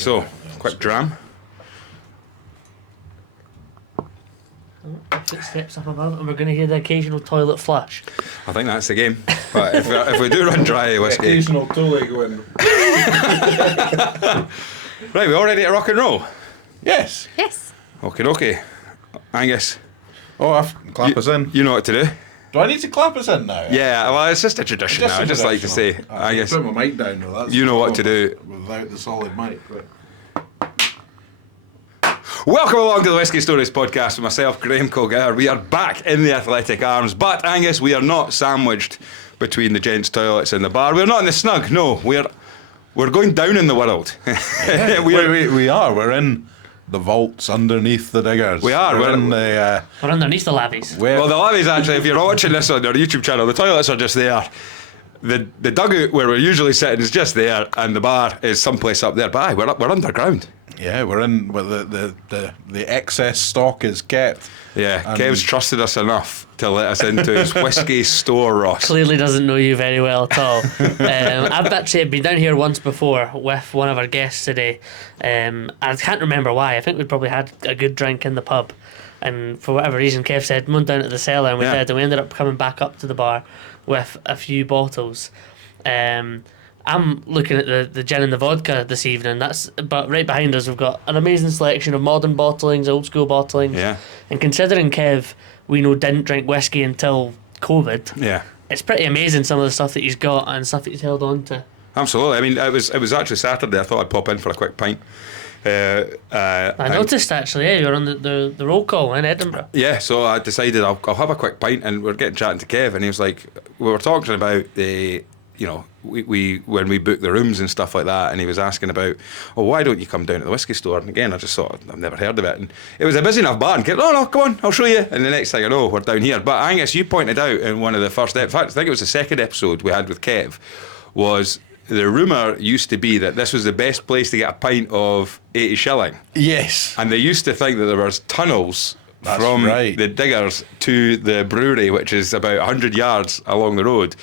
So, quick dram. Footsteps up above, and we're going to hear the occasional toilet flush. I think that's the game. But if we do run dry whiskey... Occasional toe going. Right, we all ready to rock and roll? Yes. Yes. Okay. Angus. Oh, clap us in. You know what to do. Do I need to clap us in now? Yeah, well, it's just a tradition now. I just like to say, Angus, put my mic down though. That's you know what to do. Without the solid mic. But... Welcome along to the Whisky Stories podcast with myself, Graham Colgar. We are back in the Athletic Arms, but Angus, we are not sandwiched between the gents' toilets and the bar. We're not in the snug. No, we're going down in the world. Yeah, we are. We're in the vaults underneath the Diggers. We are. We're in the. We're underneath the lavies. Well, the lavies actually. If you're watching this on our YouTube channel, the toilets are just there. The dugout where we're usually sitting is just there, and the bar is someplace up there. But aye, we're underground. Yeah, we're in. Well, the excess stock is kept. Yeah, Kev's trusted us enough to let us into his whiskey store, Ross. Clearly doesn't know you very well at all. I've actually been down here once before with one of our guests today. I can't remember why. I think we probably had a good drink in the pub, and for whatever reason, Kev said, "Come on down to the cellar," and we did, and we ended up coming back up to the bar with a few bottles. I'm looking at the gin and the vodka this evening. But right behind us we've got an amazing selection of modern bottlings, old school bottlings. Yeah. And considering Kev, we didn't drink whiskey until COVID. Yeah. It's pretty amazing some of the stuff that he's got and stuff that he's held on to. Absolutely. I mean, it was actually Saturday. I thought I'd pop in for a quick pint. I noticed actually, you were on the roll call in Edinburgh. Yeah, so I decided I'll have a quick pint, and we're getting chatting to Kev, and he was like, we were talking about the, we when we book the rooms and stuff like that, and he was asking about, why don't you come down to the whiskey store? And again, I just thought, I've never heard of it, and it was a busy enough bar, and Kev, no, come on, I'll show you. And the next thing I know, we're down here. But Angus, you pointed out in one of the first, in fact, I think it was the second episode we had with Kev, was the rumour used to be that this was the best place to get a pint of 80 shilling. Yes. And they used to think that there was tunnels from the Diggers to the brewery, which is about 100 yards along the road.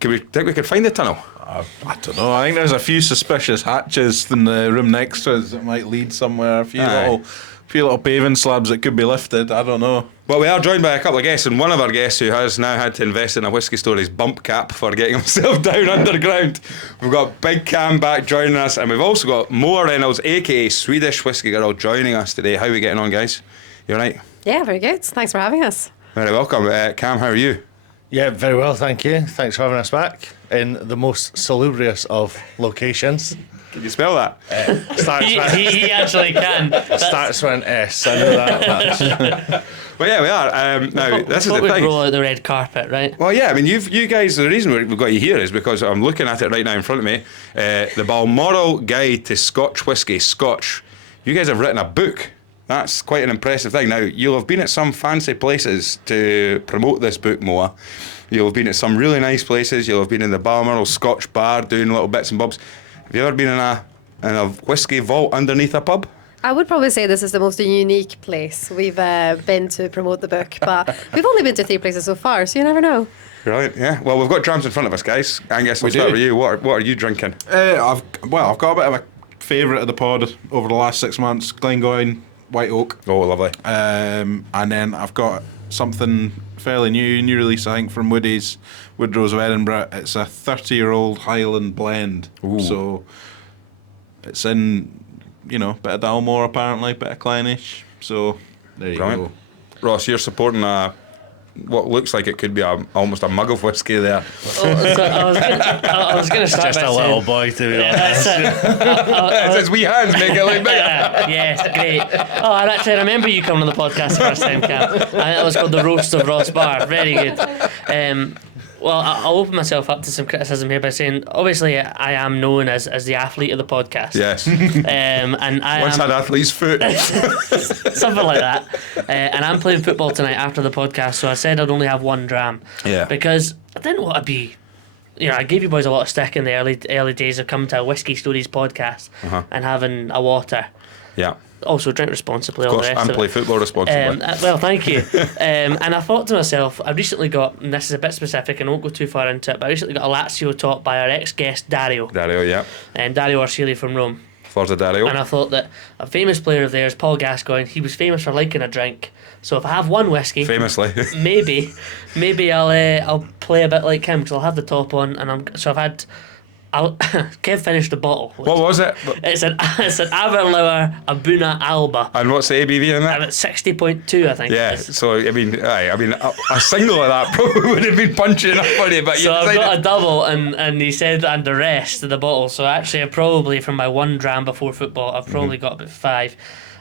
Think we could find the tunnel? I don't know. I think there's a few suspicious hatches in the room next to us that might lead somewhere. A few little paving slabs that could be lifted. I don't know. Well, we are joined by a couple of guests, and one of our guests who has now had to invest in a Whisky Stories bump cap for getting himself down underground. We've got Big Cam back joining us, and we've also got Moa Reynolds, aka Swedish Whisky Girl, joining us today. How are we getting on, guys? You all right? Yeah, very good. Thanks for having us. Very welcome. Cam, how are you? Yeah, very well, thank you. Thanks for having us back in the most salubrious of locations. Can you spell that? He actually can. Starts with an S, I know that much. Well, yeah, we are. Now, this is the thing. Roll out the red carpet, right? Well, yeah, I mean, you guys, the reason we've got you here is because I'm looking at it right now in front of me. The Balmoral Guide to Scotch Whisky, Scotch. You guys have written a book. That's quite an impressive thing. Now, you'll have been at some fancy places to promote this book, Moa. You'll have been at some really nice places. You'll have been in the Balmoral Scotch bar doing little bits and bobs. Have you ever been in a whiskey vault underneath a pub? I would probably say this is the most unique place we've been to promote the book, but we've only been to 3 places so far, so you never know. Brilliant, yeah. Well, we've got drams in front of us, guys. Angus, we'll start with you. What are you drinking? I've got a bit of a favourite of the pod over the last 6 months. Glengoyne White Oak. Oh, lovely. And then I've got something fairly new release, I think, from Woodrose of Edinburgh. It's a 30-year-old Highland blend. Ooh. So it's in, bit of Dalmore apparently, bit of Clynish. So there you go. Ross, you're supporting what looks like it could be almost a mug of whiskey there. So I was going to start Just by a little saying, boy, to be that's honest. it. It's his wee hands make it look bigger. Yes, great. I actually remember you coming on the podcast the first time, Cam. I think that was called The Roast of Ross Bar. Very good. Well, I'll open myself up to some criticism here by saying, obviously, I am known as the athlete of the podcast. Yes. And I Once had athlete's foot. something like that. And I'm playing football tonight after the podcast, so I said I'd only have 1 dram. Yeah. Because I didn't want to be... I gave you boys a lot of stick in the early days of coming to a Whisky Stories podcast and having a water. Yeah. Also, drink responsibly. Of course, all the rest and of play it. football responsibly. Well, thank you. And I thought to myself, I've recently got, and this is a bit specific, and I won't go too far into it, but I recently got a Lazio top by our ex-guest Dario. Dario, yeah. And Dario Arcili from Rome. For the Dario. And I thought that a famous player of theirs, Paul Gascoigne, he was famous for liking a drink. So if I have one whiskey, Famously. maybe I'll play a bit like him, because I'll have the top on, and Kev finished the bottle. What was it? It's an Aberlour Abuna Alba. And what's the ABV in that? And it's 60.2, I think. Yeah, so I mean, a single of that probably would have been punching enough for you, but you So I've decided... got a double, and he said, and the rest of the bottle. So actually, I probably, from my 1 dram before football, I've probably got about 5.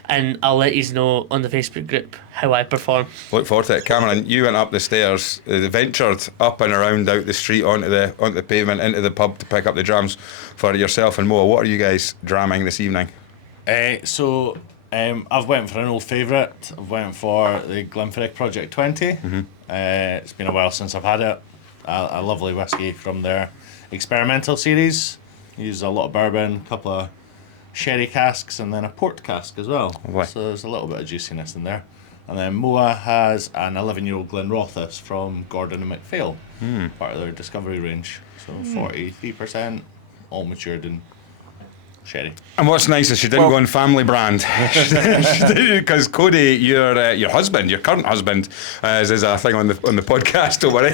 And I'll let you know on the Facebook group how I perform. Look forward to it. Cameron, you went up the stairs, ventured up and around out the street onto the pavement, into the pub to pick up the drams for yourself and Moa. What are you guys dramming this evening? I've went for an old favourite. I've went for the Glenfiddich Project 20. It's been a while since I've had it. A lovely whiskey from their experimental series. Use a lot of bourbon, a couple of sherry casks, and then a port cask as well. Lovely. So there's a little bit of juiciness in there. And then Moa has an 11-year-old Glenrothes from Gordon and MacPhail, part of their Discovery range. So 43%, all matured in sherry. And what's nice is she didn't go on family brand. Because Cody, your husband, your current husband, is a thing on the podcast. Don't worry,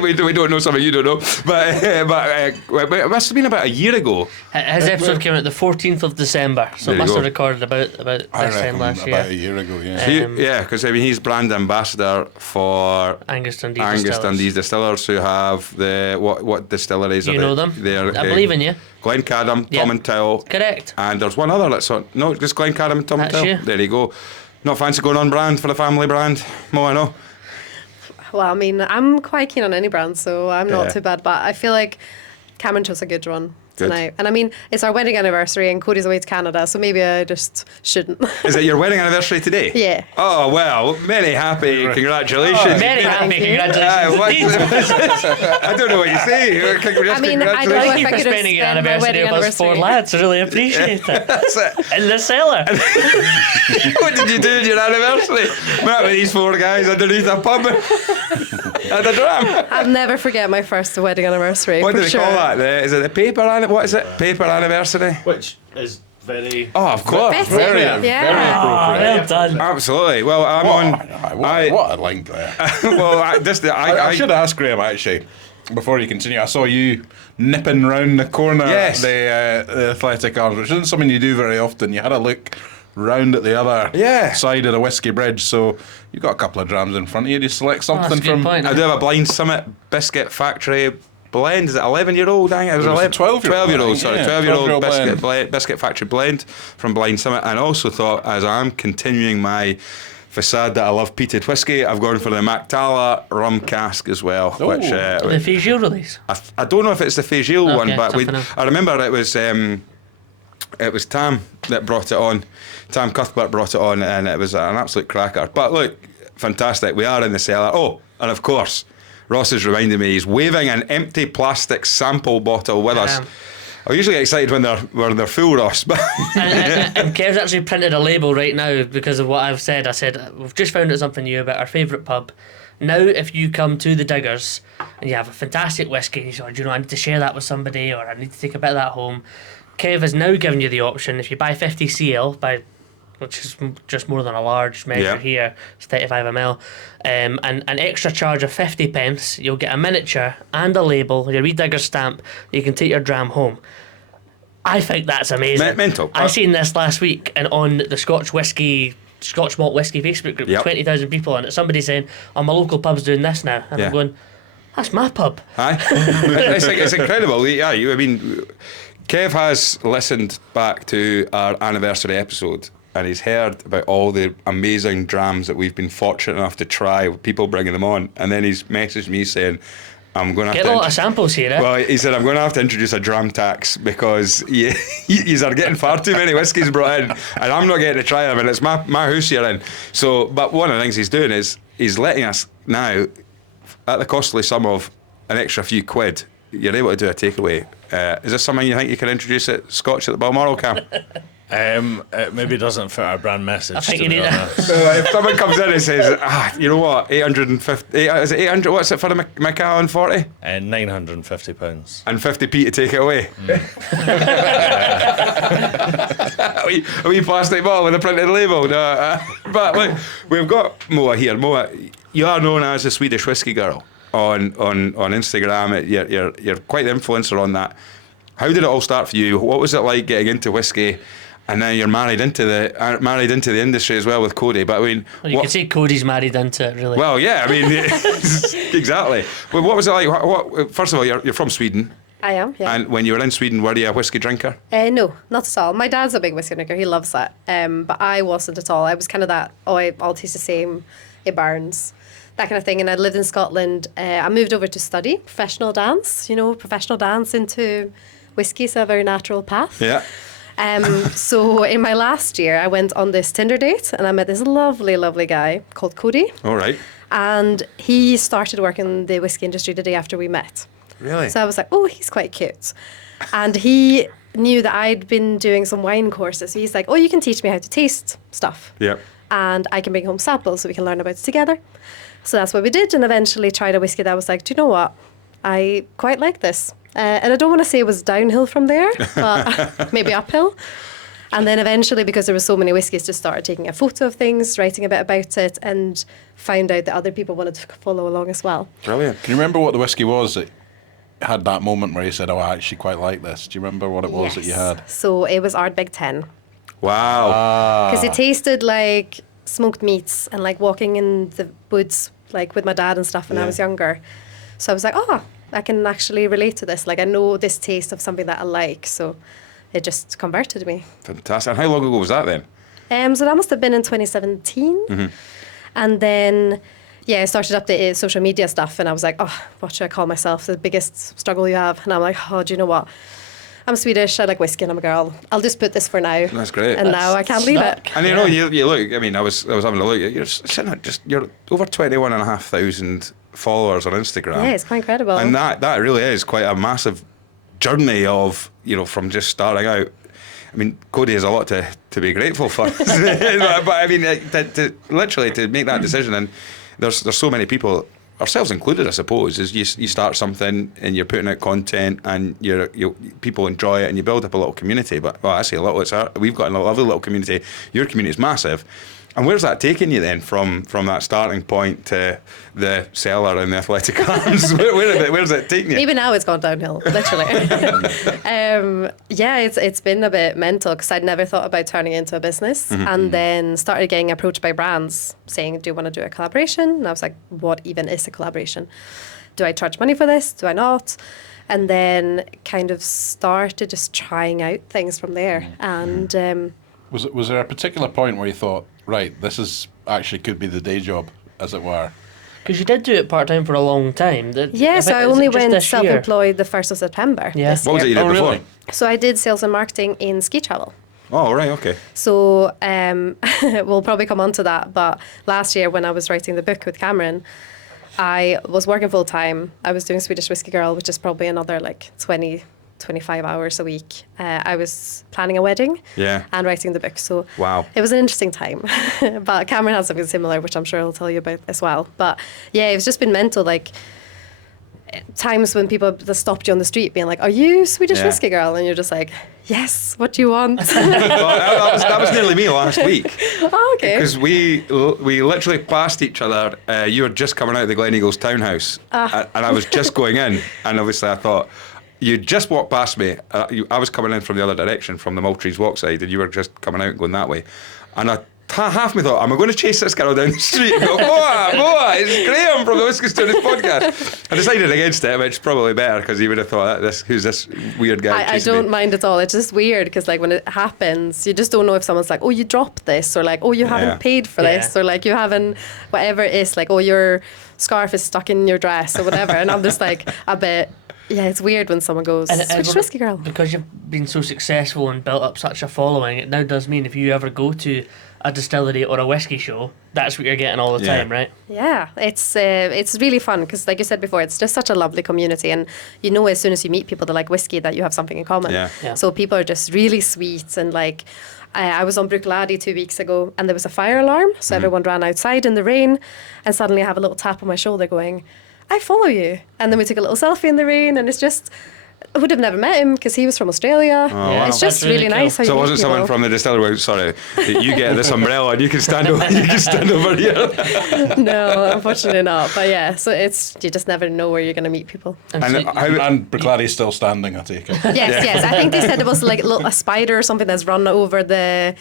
we don't know something you don't know. But it must have been about a year ago. His episode came out the 14th of December, so There it you must go. have recorded about this time last year. About a year ago, yeah. Yeah, because I mean he's brand ambassador for Angus Dundee Angus Distillers. Dundee's distillers, who have the what distilleries? You are know they? them? They're, I believe in you. Glencadam, Yep. Tomintoul, Correct. and there's one other that's on. No, just Glencadam and That's Tomintoul. you. There you go. Not fancy going on brand for the family brand, Moa? No. Well, I mean, I'm quite keen on any brand, so I'm not Yeah. too bad. But I feel like Cameron chose a good one Good. tonight. And I mean, it's our wedding anniversary, and Cody's away to Canada, so maybe I just shouldn't. Is it your wedding anniversary today? Yeah. Oh well, many happy congratulations. Very happy, Thank you. congratulations What- indeed. I don't know what you say. I mean, I don't know Thank if you I for could have spending your spent my anniversary wedding with us 4 anniversary. lads. I really appreciate it. That's it. In the cellar. What did you do at your anniversary? Met with these 4 guys underneath a pub at a dram. I'll never forget my first wedding anniversary. What for do they sure. call that? Is it the paper? What is it? Paper anniversary? Which is very... Oh, of course. Best Very, yeah. very Oh, well done. Absolutely. Well, I'm on. What a link there. Well, I should ask Graham, actually, before you continue. I saw you nipping round the corner Yes. at the Athletic Arms, which isn't something you do very often. You had a look round at the other side of the Whiskey Bridge, so you've got a couple of drams in front of you. Do you select That's something a good from... point. I do have a Blind Summit Biscuit Factory blend. Is it 11-year-old? I think it was It was a 11. 12-year-old, 12-year-old, sorry. yeah, 12-year-old 12-year-old biscuit factory blend from Blind Summit. And also thought, as I'm continuing my facade that I love peated whiskey, I've gone for the Mactala rum cask as well. Which The Fijil release. I don't know if it's the Fijil one, Okay, but something else. I remember it was Tam that brought it on. Tam Cuthbert brought it on, and it was an absolute cracker. But look, fantastic. We are in the cellar. Oh, and of course, Ross has reminded me he's waving an empty plastic sample bottle with us. I usually get excited when they're full, Ross. But and Kev's actually printed a label right now because of what I've said. I said, we've just found out something new about our favourite pub. Now, if you come to the Diggers and you have a fantastic whiskey and you say, oh, do you know, I need to share that with somebody, or I need to take a bit of that home, Kev has now given you the option. If you buy 50 CL, which is just more than a large measure here, it's 35ml, and an extra charge of 50 pence, you'll get a miniature and a label, your wee Diggers stamp, you can take your dram home. I think that's amazing. Mental. I seen this last week, and on the Scotch Malt Whisky Facebook group, 20,000 people on it, somebody saying, oh, my local pub's doing this now, and I'm going, that's my pub. Aye. It's incredible. Yeah, I mean, Kev has listened back to our anniversary episode, and he's heard about all the amazing drams that we've been fortunate enough to try, with people bringing them on, and then he's messaged me saying, I'm going to have Get to... a lot of samples here, eh? Well, he said, I'm going to have to introduce a dram tax because you are getting far too many whiskies brought in, and I'm not getting to try them, and it's my house you're in. So, but one of the things he's doing is he's letting us now, at the costly sum of an extra few quid, you're able to do a takeaway. Is this something you think you can introduce at Scotch at the Balmoral, Cam? It maybe doesn't fit our brand message. I think to you be need a- honest. If someone comes in and says, you know what, 850, is it 800, what's it for the Macallan 40? £950. And 50p to take it away. a wee plastic bottle with a printed label. No, but look, we've got Moa here. Moa, you are known as the Swedish Whisky Girl on Instagram. You're quite the influencer on that. How did it all start for you? What was it like getting into whiskey? And now you're married into the industry as well with Cody. But I mean, Well, you could say Cody's married into it, really. well, yeah, I mean, exactly. Well, what was it like? What, first of all, you're from Sweden. I am, yeah. And when you were in Sweden, were you a whiskey drinker? No, not at all. My dad's a big whiskey drinker. He loves that. But I wasn't at all. I was kind of that, it all tastes the same. It burns. That kind of thing. And I lived in Scotland. I moved over to study professional dance. Professional dance into whiskey is a very natural path. Yeah. So in my last year, I went on this Tinder date and I met this lovely, lovely guy called Cody. All right. And he started working in the whiskey industry the day after we met. Really? So I was like, oh, he's quite cute. And he knew that I'd been doing some wine courses. So he's like, oh, you can teach me how to taste stuff. Yeah. And I can bring home samples so we can learn about it together. So that's what we did, and eventually tried a whiskey that was like, do you know what? I quite like this. And I don't want to say it was downhill from there, but maybe uphill. And then eventually, because there were so many whiskies, just started taking a photo of things, writing a bit about it, and found out that other people wanted to follow along as well. Brilliant. Can you remember what the whiskey was that had that moment where you said, oh, I actually quite like this? Do you remember what it was that you had? So it was our Big 10. Wow. Because it tasted like smoked meats and like walking in the woods like with my dad and stuff when I was younger. So I was like, oh, I can actually relate to this. Like I know this taste of something that I like. So it just converted me. Fantastic. And how long ago was that then? So that must have been in 2017. Mm-hmm. And then, I started up the social media stuff and I was like, oh, what should I call myself? The biggest struggle you have. And I'm like, oh, do you know what? I'm Swedish, I like whiskey and I'm a girl. I'll just put this for now. That's great. And now I can't leave it. And you look, I mean, I was having a look, you're over 21,500 followers on Instagram. Yeah, it's quite incredible. And that really is quite a massive journey of, from just starting out. I mean, Cody has a lot to be grateful for. but I mean, to literally to make that decision, and there's so many people, ourselves included, I suppose, is you start something and you're putting out content and people enjoy it and you build up a little community. But I say a little, we've got a lovely little community. Your community is massive. And where's that taking you then from that starting point to the cellar and the athletic arms? Where's it taking you? Even now it's gone downhill, literally. It's been a bit mental because I'd never thought about turning it into a business, and then started getting approached by brands saying, do you want to do a collaboration? And I was like, what even is a collaboration? Do I charge money for this? Do I not? And then kind of started just trying out things from there. And Was there a particular point where you thought, right, this is actually could be the day job, as it were? Because you did do it part-time for a long time. So I only went self-employed the 1st of September this What was it year. you did before? Really? So I did sales and marketing in ski travel. Oh, right, okay. So we'll probably come on to that. But last year when I was writing the book with Cameron, I was working full-time. I was doing Swedish Whisky Girl, which is probably another like 25 hours a week. I was planning a wedding and writing the book. So it was an interesting time. But Cameron has something similar, which I'm sure he'll tell you about as well. But it's just been mental, like times when people just stopped you on the street being like, are you Swedish Whisky Girl? And you're just like, yes, what do you want? Well, that was nearly me last week. Oh, okay. Because we literally passed each other. You were just coming out of the Glen Eagles townhouse and I was just going in, and obviously I thought, you just walked past me. I was coming in from the other direction, from the Maltrees Walk side, and you were just coming out and going that way. And half me thought, am I going to chase this girl down the street and go, Moa, it's Graham from the Whiskies podcast. I decided against it, which is probably better because you would have thought, who's this weird guy? I don't mind at all. It's just weird because like when it happens, you just don't know if someone's like, oh, you dropped this, or like, oh, you haven't paid for this, or like you haven't, whatever it is, like, oh, your scarf is stuck in your dress or whatever. And I'm just like a bit... Yeah, it's weird when someone goes, Swedish Whisky Girl. Because you've been so successful and built up such a following, it now does mean if you ever go to a distillery or a whiskey show, that's what you're getting all the Yeah. time, right? Yeah, it's really fun because, like you said before, it's just such a lovely community, and you know as soon as you meet people that like whiskey that you have something in common. Yeah. Yeah. So people are just really sweet, and like I was on Bruichladdich 2 weeks ago, and there was a fire alarm, so everyone ran outside in the rain, and suddenly I have a little tap on my shoulder going, "I follow you," and then we took a little selfie in the rain, and it's just. I would have never met him because he was from Australia. wow. It's just That's really really nice how So you it meet wasn't someone people. from the distillery. Sorry, you get this umbrella and you can stand over. You can stand over here. No, unfortunately not. But yeah, so you just never know where you're going to meet people. And And so- And Bruichladdich still standing, I take it. Yes. I think they said it was like a spider or something that's run over the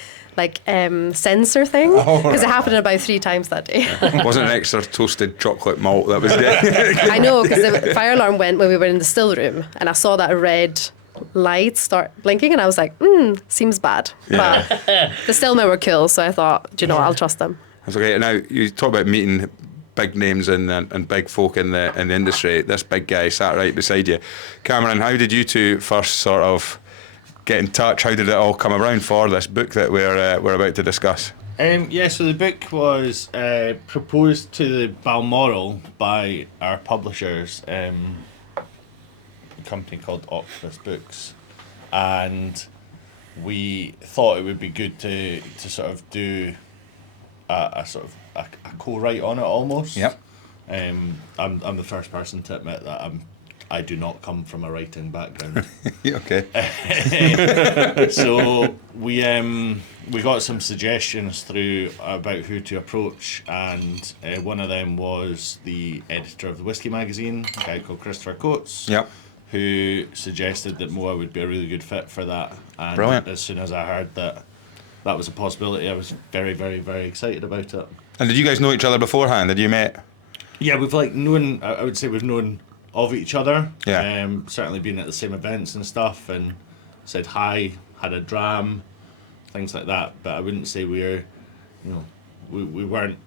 sensor thing because it happened about 3 times that day. Wasn't an extra toasted chocolate malt that was there. I know because the fire alarm went when we were in the still room, and I saw that red light start blinking, and I was like, seems bad. Yeah. But the stillmen were cool, so I thought, do you know what, I'll trust them. That's okay. Now you talk about meeting big names and big folk in the industry. This big guy sat right beside you, Cameron. How did you two first sort of get in touch? How did it all come around for this book that we're about to discuss? So the book was proposed to the Balmoral by our publishers, a company called Octopus Books, and we thought it would be good to sort of do a sort of a co-write on it almost. Yep. I'm the first person to admit that I do not come from a writing background. Okay. So we got some suggestions through about who to approach, and one of them was the editor of the Whisky magazine, a guy called Christopher Coates, Yep. who suggested that Moa would be a really good fit for that. And Brilliant. as soon as I heard that was a possibility, I was very, very, very excited about it. And did you guys know each other beforehand? Had you met? Yeah, we've known. I would say we've known of each other. Yeah. Certainly been at the same events and stuff, and said hi, had a dram, things like that. But I wouldn't say we weren't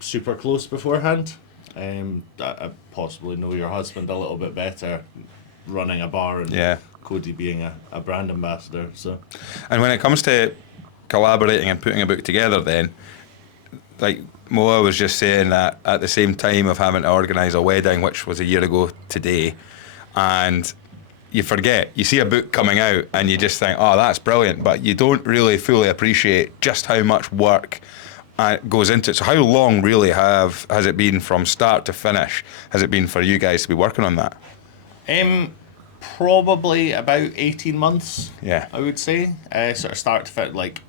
super close beforehand. I possibly know your husband a little bit better, running a bar, and Yeah. Cody being a brand ambassador. So And when it comes to collaborating and putting a book together, then, like Moa was just saying that at the same time of having to organise a wedding, which was a year ago today, and you forget, you see a book coming out and you just think, oh, that's brilliant, but you don't really fully appreciate just how much work goes into it. So how long really has it been from start to finish, has it been for you guys to be working on that? probably about 18 months. Yeah. I would say. Sort of start to fit, like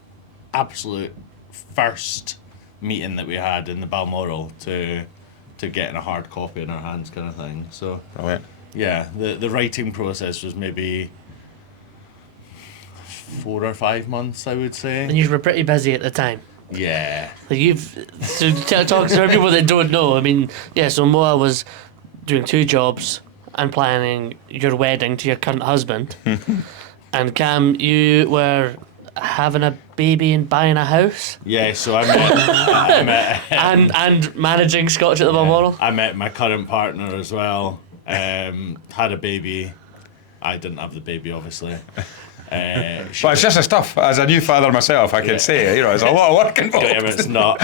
absolute first meeting that we had in the Balmoral to getting a hard copy in our hands, kind of thing. So Brilliant. yeah, the writing process was maybe 4 or 5 months, I would say. And you were pretty busy at the time. Yeah. Like talk to people that don't know. I mean, yeah. So Moa was doing 2 jobs and planning your wedding to your current husband, and Cam, you were having a baby and buying a house. Yeah, so I met and managing Scotch at the Balmoral. I met my current partner as well. Had a baby. I didn't have the baby, obviously. But it's just the stuff. As a new father myself, I can say, there's a lot of work involved. Yeah, but it's not.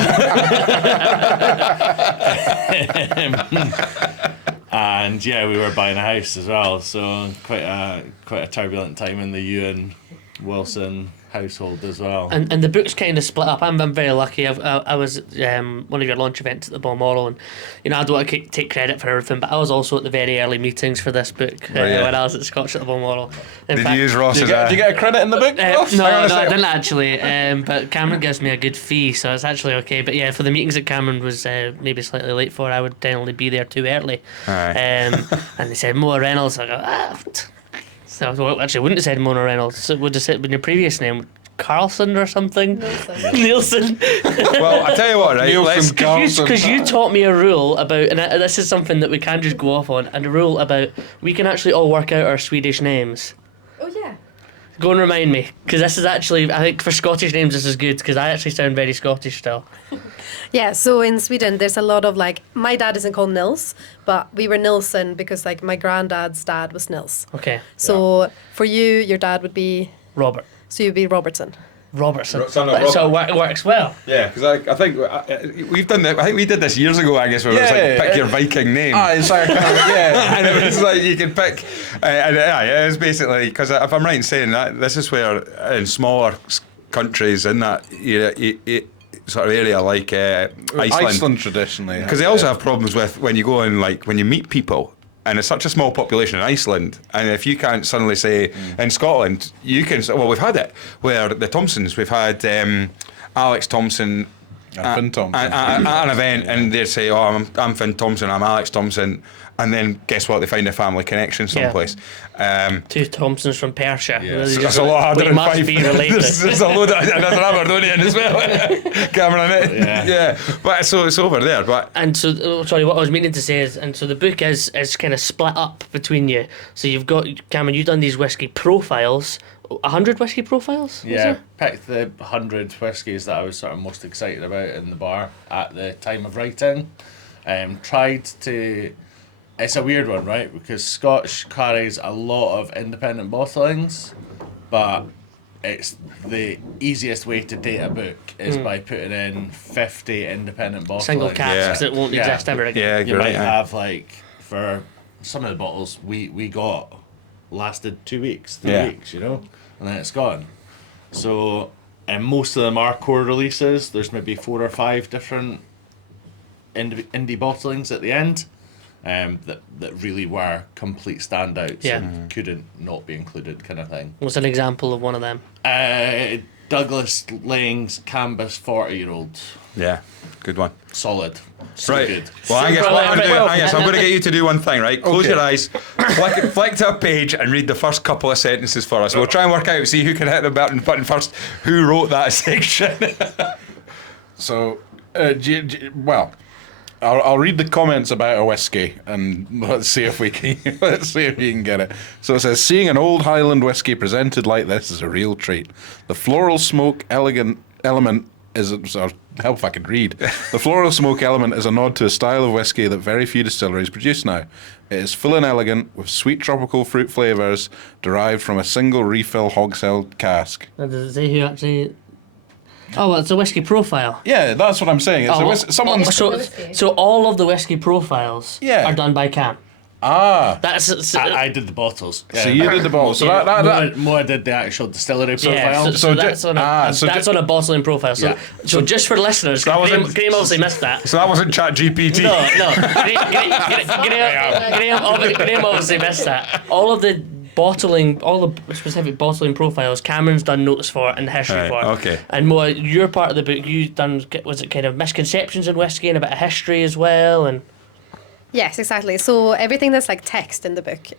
And yeah, we were buying a house as well, so quite a turbulent time in the Ewan Wilson household as well. And the book's kind of split up. I'm very lucky. I was one of your launch events at the Balmoral, and I don't want to take credit for everything, but I was also at the very early meetings for this book when I was at Scotch at the Balmoral. Did you use Ross Do as you get a credit in the book? Ross? No, Hang on a I second. didn't actually. But Cameron gives me a good fee, so it's actually okay. But yeah, for the meetings that Cameron was maybe slightly late for, I would generally be there too early. Aye. And they said Moa Reynolds. I go, So I actually wouldn't have said Mona Reynolds. So it would have said your previous name, Carlson or something. Nielsen. Well, I tell you what, right? Nielsen Carlson. Because you taught me a rule about, and this is something that we can just go off on, and a rule about we can actually all work out our Swedish names. Oh yeah. Go and remind me, because this is actually, I think for Scottish names this is good, because I actually sound very Scottish still. Yeah, so in Sweden there's a lot of my dad isn't called Nils, but we were Nilsson because my granddad's dad was Nils. Okay. So for you, your dad would be, Robert. so you'd be Robertson. Robertson. Son of So it works well. Yeah, because I think we've done that. I think we did this years ago, I guess, where it was like pick your Viking name. Exactly. Yeah. And it was like you could pick, and it was basically, because if I'm right in saying that, this is where in smaller countries in that sort of area like Iceland traditionally, because they also have problems with when you go and like when you meet people. And it's such a small population in Iceland, and if you can't suddenly say in Scotland, you can. Well, we've had it where the Thompsons, we've had Alex Thompson and Finn Thompson at an event, and they'd say, "Oh, I'm Finn Thompson, I'm Alex Thompson," and then guess what? They find a family connection someplace. Two Thompsons from Persia. Yeah. That's a lot harder we than must five. be related. There's a load of another Aberdonian as well. Cameron, yeah. But so it's over there. But And so, sorry, what I was meaning to say is, and so the book is kind of split up between you. So you've got, Cameron, you've done these whiskey profiles, 100 whiskey profiles? Yeah, picked the 100 whiskies that I was sort of most excited about in the bar at the time of writing. Tried to... It's a weird one, right? Because Scotch carries a lot of independent bottlings, but it's the easiest way to date a book is by putting in 50 independent bottlings. Single caps that won't exist ever again. yeah, You you're might right. have, like, for some of the bottles we got lasted 2 weeks, 3 Yeah. weeks, you know? And then it's gone. So, and most of them are core releases. There's maybe 4 or 5 different indie bottlings at the end. That really were complete standouts and couldn't not be included, kind of thing. What's an example of one of them? Douglas Lang's Canvas 40-year-old. Yeah, good one. Solid. So Right. good. Well, I guess what I'm doing, I'm going to get you to do one thing, right? Close Okay. your eyes, flick to a page, and read the first couple of sentences for us. We'll try and work out, see who can hit the button first. Who wrote that section? So, well, I'll read the comments about a whiskey and let's see if we can get it. So it says, seeing an old Highland whiskey presented like this is a real treat. The floral smoke element is help if I can read. The floral smoke element is a nod to a style of whiskey that very few distilleries produce now. It is full and elegant with sweet tropical fruit flavours derived from a single refill hogshead cask. Does it say who actually... Oh, well, it's a whiskey profile. Yeah, that's what I'm saying. It's someone's. So all of the whiskey profiles are done by Cam. That's I did the bottles. So you did the bottle. So that Moa did the actual distillery yeah. profile. So that's on a bottling profile. So Yeah. so just for listeners, Graham obviously missed that. So that wasn't ChatGPT. No. Graham obviously missed that. All the specific bottling profiles, Cameron's done notes for and history Right, for. okay. And Moa, your part of the book, you done, was it kind of misconceptions in whiskey and a bit of history as well? And Yes, exactly. So everything that's like text in the book,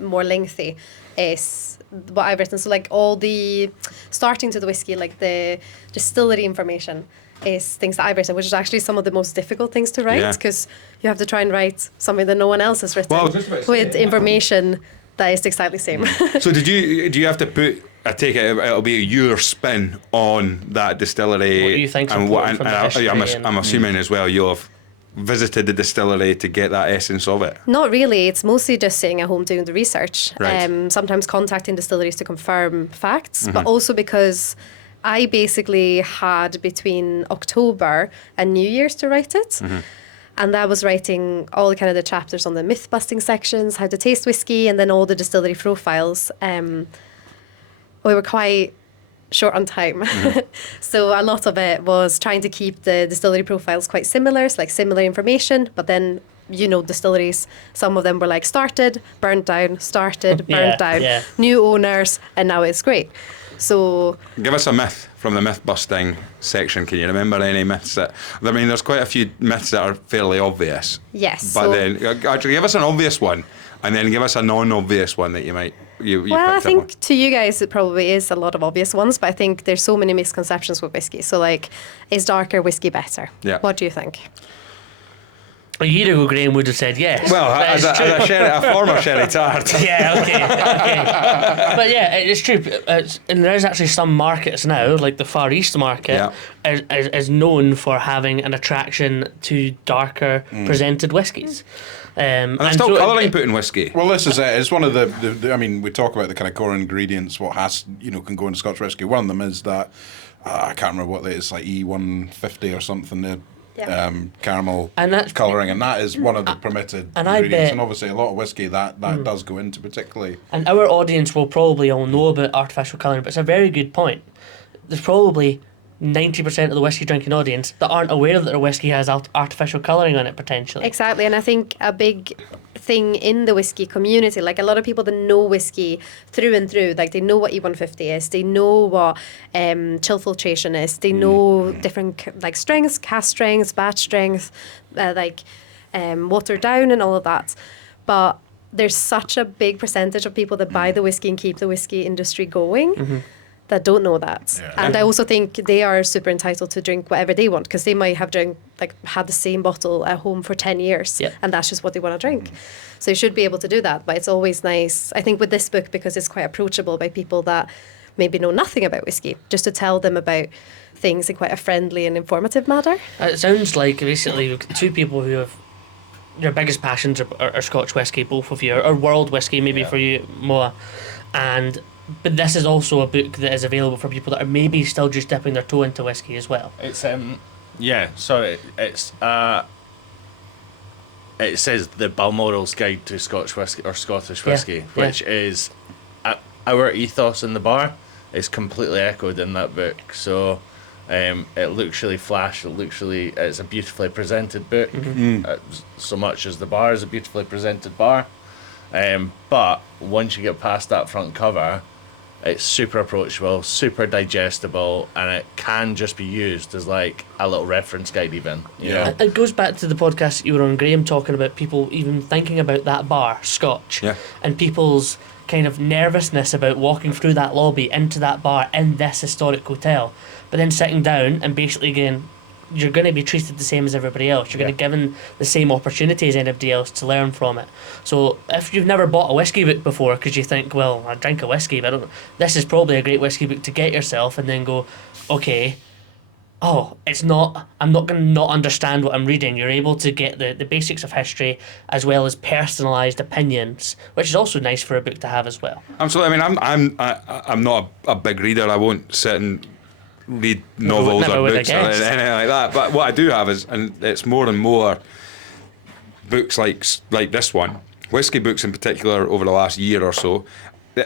more lengthy, is what I've written. So like all the starting to the whiskey, like the distillery information is things that I've written, which is actually some of the most difficult things to write because you have to try and write something that no one else has written with information that is exactly the same. So do you have to put? I take it it'll be your spin on that distillery. What you think's and important from the history I'm assuming as well you'll have visited the distillery to get that essence of it. Not really. It's mostly just sitting at home doing the research. Right. Sometimes contacting distilleries to confirm facts, but also because I basically had between October and New Year's to write it. And that was writing all kind of the chapters on the myth busting sections, how to taste whiskey, and then all the distillery profiles. We were quite short on time. So a lot of it was trying to keep the distillery profiles quite similar, so like similar information, but then, distilleries, some of them were like started, burnt down, started, burnt down, new owners, and now it's great. So give us a myth from the myth busting section. Can you remember any myths that? I mean, there's quite a few myths that are fairly obvious. Yes. But then actually give us an obvious one, and then give us a non-obvious one that you might. Well, I think to you guys it probably is a lot of obvious ones, but I think there's so many misconceptions with whiskey. So like, is darker whiskey better? Yeah. What do you think? a year ago, Graham would have said yes. Well, as a former sherry tart. Yeah, okay. But yeah, it's true. And there is actually some markets now, like the Far East market, is known for having an attraction to darker presented whiskies. And there's still colouring put in whiskey. Well, this is it. It's one of the I mean, we talk about the kind of core ingredients, what has, can go into Scotch whisky. One of them is that, I can't remember what it is, like E150 or something, the caramel colouring, and that is one of the permitted ingredients. And obviously a lot of whiskey that does go into particularly. And our audience will probably all know about artificial colouring, but it's a very good point. There's probably 90% of the whiskey drinking audience that aren't aware that their whiskey has artificial colouring on it potentially. Exactly, and I think a big thing in the whiskey community, like a lot of people that know whiskey through and through, like they know what E150 is, they know what chill filtration is, they know different like strengths, cask strengths, batch strength, watered down and all of that. But there's such a big percentage of people that buy the whiskey and keep the whiskey industry going. That don't know that. And I also think they are super entitled to drink whatever they want, because they might have had the same bottle at home for 10 years and that's just what they want to drink. So you should be able to do that. But it's always nice, I think, with this book, because it's quite approachable by people that maybe know nothing about whiskey, just to tell them about things in quite a friendly and informative manner. It sounds like basically we've got two people who have their biggest passions are Scotch whisky, both of you, or world whisky maybe for you, Moa. But this is also a book that is available for people that are maybe still just dipping their toe into whiskey as well. It's it says the Balmoral's Guide to Scotch Whisky or Scottish Whisky, which is our ethos in the bar is completely echoed in that book. So it looks really flash. It's a beautifully presented book, so much as the bar is a beautifully presented bar. But once you get past that front cover, it's super approachable, super digestible, and it can just be used as like a little reference guide even. You know? It goes back to the podcast that you were on, Graham, talking about people even thinking about that bar, Scotch, and people's kind of nervousness about walking through that lobby into that bar in this historic hotel, but then sitting down and basically again, you're going to be treated the same as everybody else. You're going to be given the same opportunity as anybody else to learn from it. So if you've never bought a whiskey book before because you think, well, I drink a whiskey, but this is probably a great whiskey book to get yourself, and then go, okay, I'm not going to not understand what I'm reading. You're able to get the basics of history as well as personalised opinions, which is also nice for a book to have as well. Absolutely. I mean, I'm not a big reader. I won't sit and read novels or books or anything like that, but what I do have is, and it's more and more books like this one, whiskey books in particular, over the last year or so.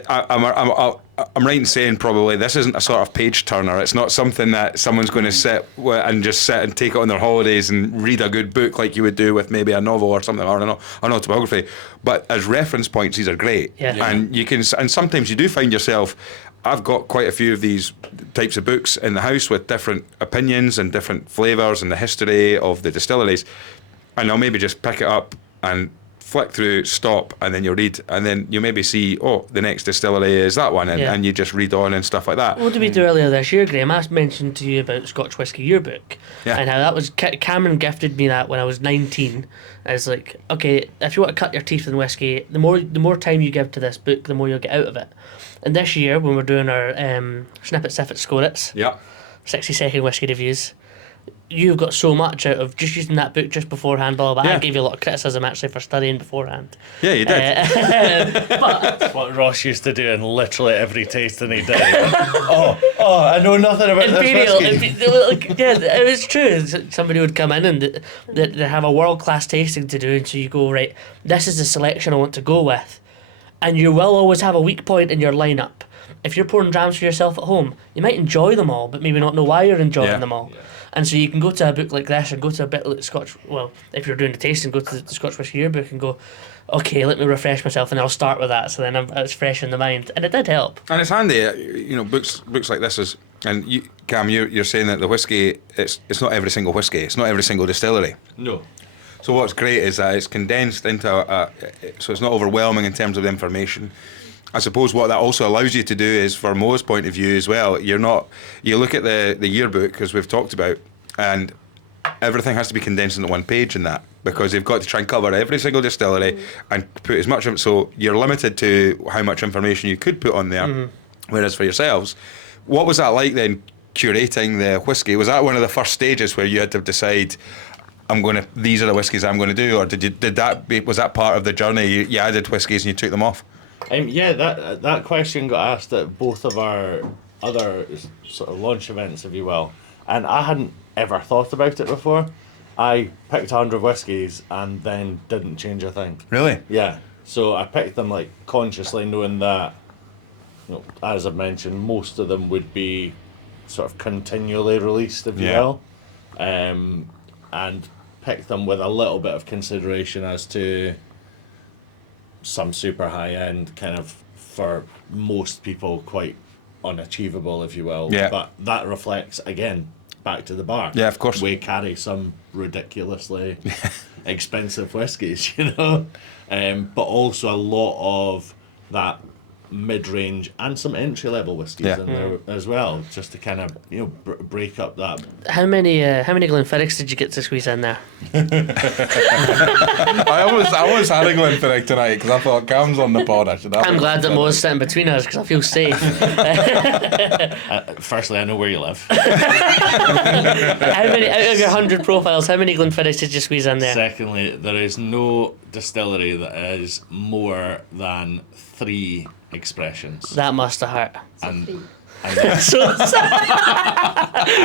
I'm right in saying probably this isn't a sort of page turner. It's not something that someone's going to sit and take it on their holidays and read a good book like you would do with maybe a novel or something, or an autobiography. But as reference points, these are great, and you can. And sometimes you do find yourself. I've got quite a few of these types of books in the house with different opinions and different flavours and the history of the distilleries, and I'll maybe just pick it up and flick through, stop, and then you'll read, and then you maybe see, the next distillery is that one, and you just read on and stuff like that. What did we do earlier this year, Graham? I mentioned to you about Scotch Whisky Yearbook, and how that was, Cameron gifted me that when I was 19. It's like, okay, if you want to cut your teeth in whiskey, the more time you give to this book, the more you'll get out of it. And this year, when we're doing our Snippet, Siffet, Scorets, 60-second whiskey reviews, you've got so much out of just using that book just beforehand, blah, blah, blah. I gave you a lot of criticism actually for studying beforehand. Yeah, you did. But that's what Ross used to do in literally every tasting he did. I know nothing about Imperial, this whiskey. it was true. Somebody would come in and they have a world-class tasting to do, and so you go, right, this is the selection I want to go with. And you will always have a weak point in your lineup. If you're pouring drams for yourself at home, you might enjoy them all, but maybe not know why you're enjoying them all. And so you can go to a book like this, or go to a bit like Scotch. Well, if you're doing the tasting, go to the Scotch Whisky Yearbook and go, okay, let me refresh myself, and I'll start with that. So then it's fresh in the mind, and it did help. And it's handy, books like this is. And you, Cam, you're saying that the whiskey, it's not every single whiskey, it's not every single distillery. No. So what's great is that it's condensed into so it's not overwhelming in terms of the information. I suppose what that also allows you to do is, for Moa's point of view as well, you look at the yearbook, as we've talked about, and everything has to be condensed into one page in that, because you've got to try and cover every single distillery and put as much, so you're limited to how much information you could put on there. Whereas for yourselves, what was that like then, curating the whiskey? Was that one of the first stages where you had to decide, these are the whiskies I'm going to do, or was that part of the journey? You added whiskies and you took them off. Yeah, that question got asked at both of our other sort of launch events, if you will, and I hadn't ever thought about it before. I picked 100 whiskies and then didn't change a thing. Really? Yeah. So I picked them like consciously, knowing that, as I've mentioned, most of them would be sort of continually released, if you will, and picked them with a little bit of consideration as to some super high end, kind of for most people quite unachievable, if you will. Yeah. But that reflects again back to the bar. Yeah, of course. We carry some ridiculously expensive whiskies, but also a lot of that mid-range and some entry-level whiskies in there as well, just to kind of break up that. How many Glenfiddichs did you get to squeeze in there? I almost had a Glenfiddich tonight because I thought Cam's on the pod. I should have. I'm glad that Moa's sitting between us because I feel safe. Firstly, I know where you live. How many out of your 100 profiles? How many Glenfiddichs did you squeeze in there? Secondly, there is no distillery that is more than 3 expressions. That must have hurt. And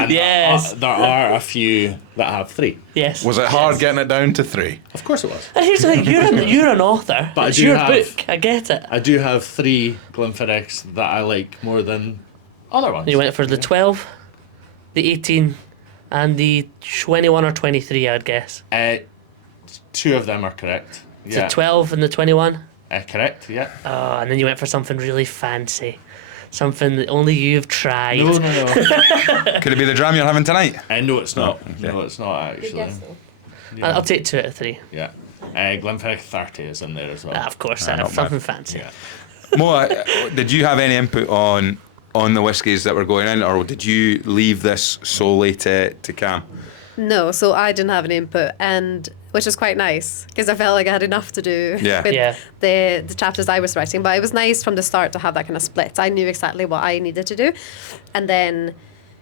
Yes. there are a few that have 3. Yes. Was it hard getting it down to 3? Of course it was. And here's the thing: you're an author. But It's I do your have- book. I get it. I do have 3 Glenfiddichs that I like more than other ones. You went for the 12, the 18, and the 21 or 23. I'd guess. 2 of them are correct. The 12 and the 21. Correct, yeah. Oh, and then you went for something really fancy, something that only you've tried. No. Could it be the dram you're having tonight? No, it's not. okay. No, it's not actually. I'll take 2 out of 3. Yeah. Glenfiddich 30 is in there as well. Of course, not something bad. fancy. Yeah. Moa, did you have any input on the whiskies that were going in, or did you leave this solely to Cam? No, so I didn't have an input, and which was quite nice because I felt like I had enough to do Yeah. with Yeah. the chapters I was writing. But it was nice from the start to have that kind of split. I knew exactly what I needed to do, and then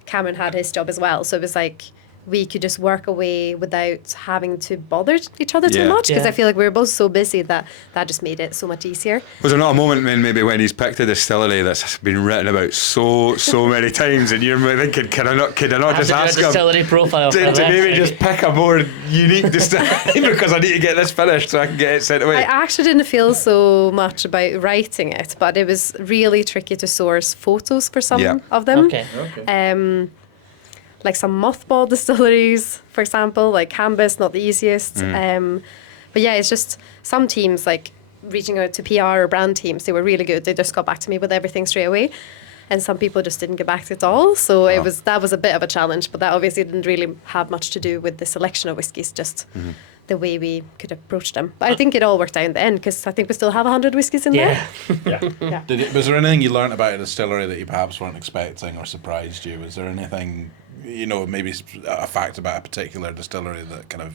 Cameron had his job as well. So it was like we could just work away without having to bother each other too Yeah. much because Yeah. I feel like we were both so busy that just made it so much easier. Was there not a moment when he's picked a distillery that's been written about so many times, and you're thinking, can I not I have just to do a ask him distillery profile for to this. maybe just pick a more unique distillery because I need to get this finished so I can get it sent away? I actually didn't feel so much about writing it, but it was really tricky to source photos for some Yeah. of them. Okay. Like some mothball distilleries, for example, like Cambus, not the easiest. But yeah, it's just some teams like reaching out to PR or brand teams, they were really good. They just got back to me with everything straight away. And some people just didn't get back at all. So that was a bit of a challenge, but that obviously didn't really have much to do with the selection of whiskies, just the way we could approach them. But I think it all worked out in the end because I think we still have 100 whiskies in Yeah. Yeah. there. Yeah. Was there anything you learnt about a distillery that you perhaps weren't expecting or surprised you? Was there anything, maybe a fact about a particular distillery that kind of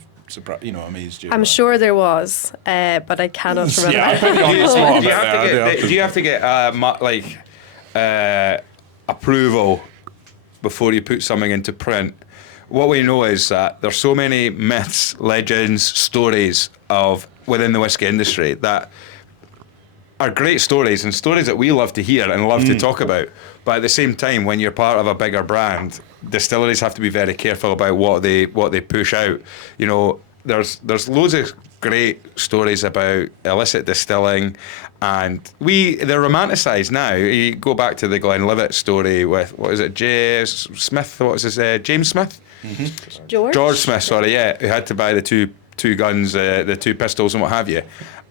amazed you? I'm sure there was, but I cannot remember. Yeah, I put you on Do the you, spot do you a bit have to there. get? Do you have to get approval before you put something into print? What we know is that there's so many myths, legends, stories within the whiskey industry that are great stories and stories that we love to hear and love to talk about. But at the same time, when you're part of a bigger brand, distilleries have to be very careful about what they push out. There's loads of great stories about illicit distilling, and they're romanticised now. You go back to the Glenlivet story with James Smith, George Smith, sorry, yeah, who had to buy the two guns, the 2 pistols and what have you.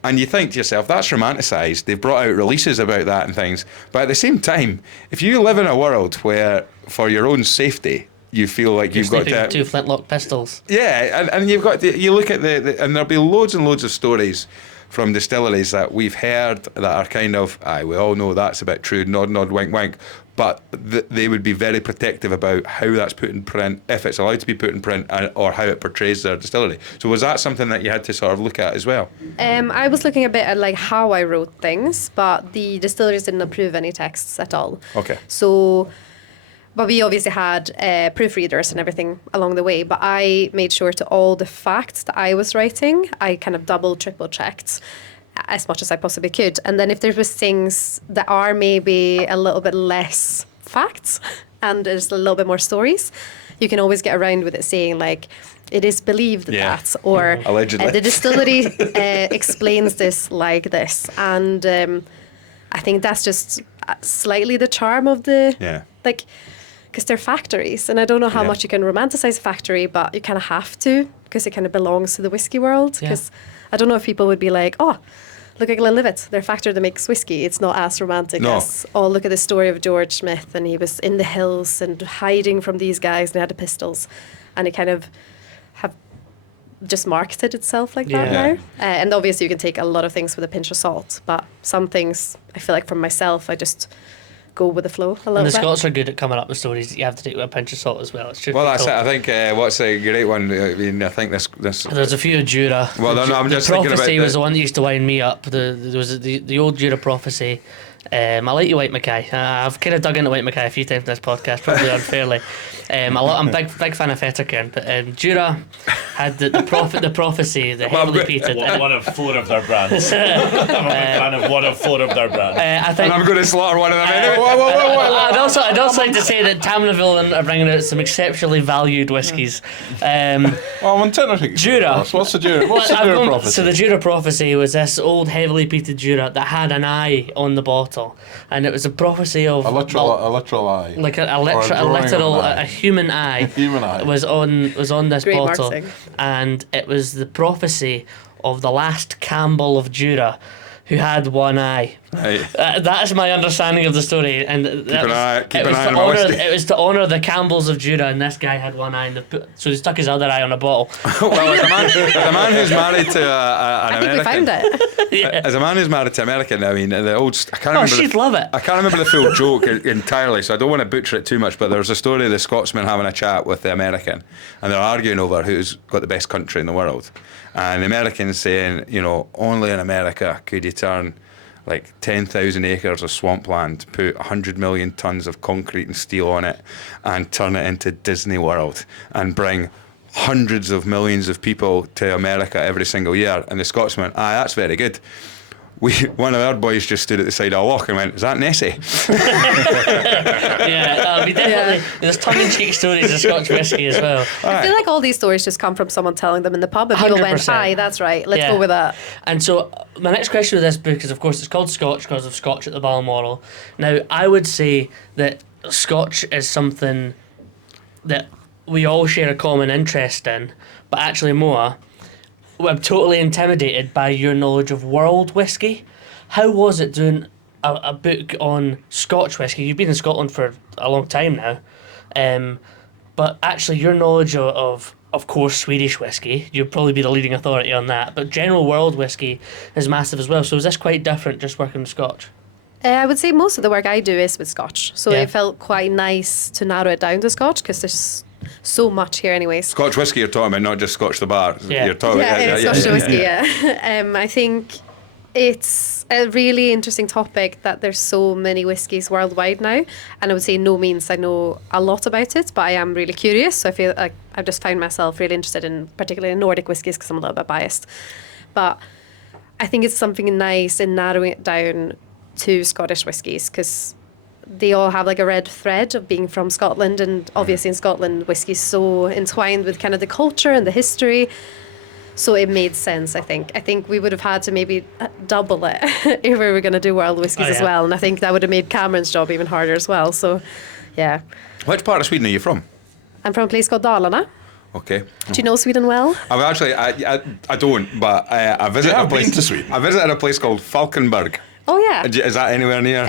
And you think to yourself, that's romanticised. They've brought out releases about that and things. But at the same time, if you live in a world where, for your own safety, you feel like you've got Sleeping with to... 2 flintlock pistols. Yeah, and you've got to... You look at and there'll be loads and loads of stories from distilleries that we've heard that are kind of, we all know that's a bit true, nod, nod, wink, wink. But they would be very protective about how that's put in print, if it's allowed to be put in print, or how it portrays their distillery. So was that something that you had to sort of look at as well? I was looking a bit at like how I wrote things, but the distilleries didn't approve any texts at all. Okay. So But we obviously had proofreaders and everything along the way. But I made sure to all the facts that I was writing, I kind of double, triple checked as much as I possibly could. And then if there was things that are maybe a little bit less facts and there's a little bit more stories, you can always get around with it saying like, it is believed that, or allegedly. The distillery explains this like this. And I think that's just slightly the charm of the, like, because they're factories. And I don't know how much you can romanticize a factory, but you kind of have to, because it kind of belongs to the whiskey world. Because I don't know if people would be like, oh, look at Glenlivet, they're a factory that makes whiskey. It's not as romantic as, oh, look at the story of George Smith, and he was in the hills and hiding from these guys, and they had the pistols. And it kind of have just marketed itself like that now. And obviously you can take a lot of things with a pinch of salt, but some things, I feel like for myself, I just go with the flow a little And the bit. Scots are good at coming up with stories that you have to take with a pinch of salt as well. It's true. Well, that's it. I think what's a great one. I mean, I think this. There's a few Jura. Well, no, I'm just thinking about prophecy was the one that used to wind me up. There was the old Jura prophecy. I like you, White Mackay. I've kind of dug into White Mackay a few times in this podcast, probably unfairly. I'm a big fan of Fettercairn, but Jura had the prophecy, the heavily peated. One of 4 of their brands. I'm a big fan of 1 of 4 of their brands. I think. And I'm going to slaughter one of them anyway. I'd also like to say that Tamnaville are bringing out some exceptionally valued whiskies. Well, I'm technically Jura. What's the Jura? What's the Jura prophecy? So the Jura prophecy was this old heavily peated Jura that had an eye on the bottle, and it was a prophecy of a literal eye, like a literal human eye. Human eye was on this Great bottle, marketing. and it was the prophecy of the last Campbell of Jura, who had one eye. Right. That's my understanding of the story, and Keep an eye on my honour. whiskey. It was to honour the Campbells of Jura, and this guy had one eye, so he stuck his other eye on a bottle. Well, as a man who's married to an I think American, we found it. as a man who's married to American, I mean, the old. I can't Oh, remember. she'd love it. I can't remember the full joke entirely, so I don't want to butcher it too much. But there's a story of the Scotsman having a chat with the American, and they're arguing over who's got the best country in the world. And the American's saying, only in America could you turn like 10,000 acres of swampland, put 100 million tons of concrete and steel on it, and turn it into Disney World, and bring hundreds of millions of people to America every single year. And the Scotsman, that's very good. One of our boys just stood at the side of a walk and went, "Is that Nessie?" We definitely. There's tongue-in-cheek stories of Scotch whisky as well. I feel like all these stories just come from someone telling them in the pub, and people went, 100%. aye, that's right, let's go with that. And so my next question with this book is, of course, it's called Scotch because of Scotch at the Balmoral. Now, I would say that Scotch is something that we all share a common interest in, but actually, Moa, I'm totally intimidated by your knowledge of world whisky. How was it doing a book on Scotch whisky? You've been in Scotland for a long time now, but actually your knowledge of course, Swedish whisky, you'd probably be the leading authority on that, but general world whisky is massive as well. So is this quite different, just working with Scotch? I would say most of the work I do is with Scotch, so Yeah. it felt quite nice to narrow it down to Scotch, because there's so much here anyways. Scotch whisky you're talking about, not just Scotch the bar. Yeah. You're talking about, Scotch whiskey, yeah. I think it's a really interesting topic that there's so many whiskies worldwide now, and I would say no means I know a lot about it, but I am really curious, so I feel like I've just found myself really interested in particularly Nordic whiskies because I'm a little bit biased. But I think it's something nice in narrowing it down to Scottish whiskies, because they all have like a red thread of being from Scotland, and obviously in Scotland whiskey's so entwined with kind of the culture and the history, so it made sense. I think we would have had to maybe double it if we were going to do world whiskies as well, and I think that would have made Cameron's job even harder as well. So yeah. Which part of Sweden are you from? I'm from a place called Dalarna. Okay. Do you know Sweden well? I mean, actually, I don't, but I visited You have a place. been to Sweden? I visited a place called Falkenberg. Oh yeah. Is that anywhere near?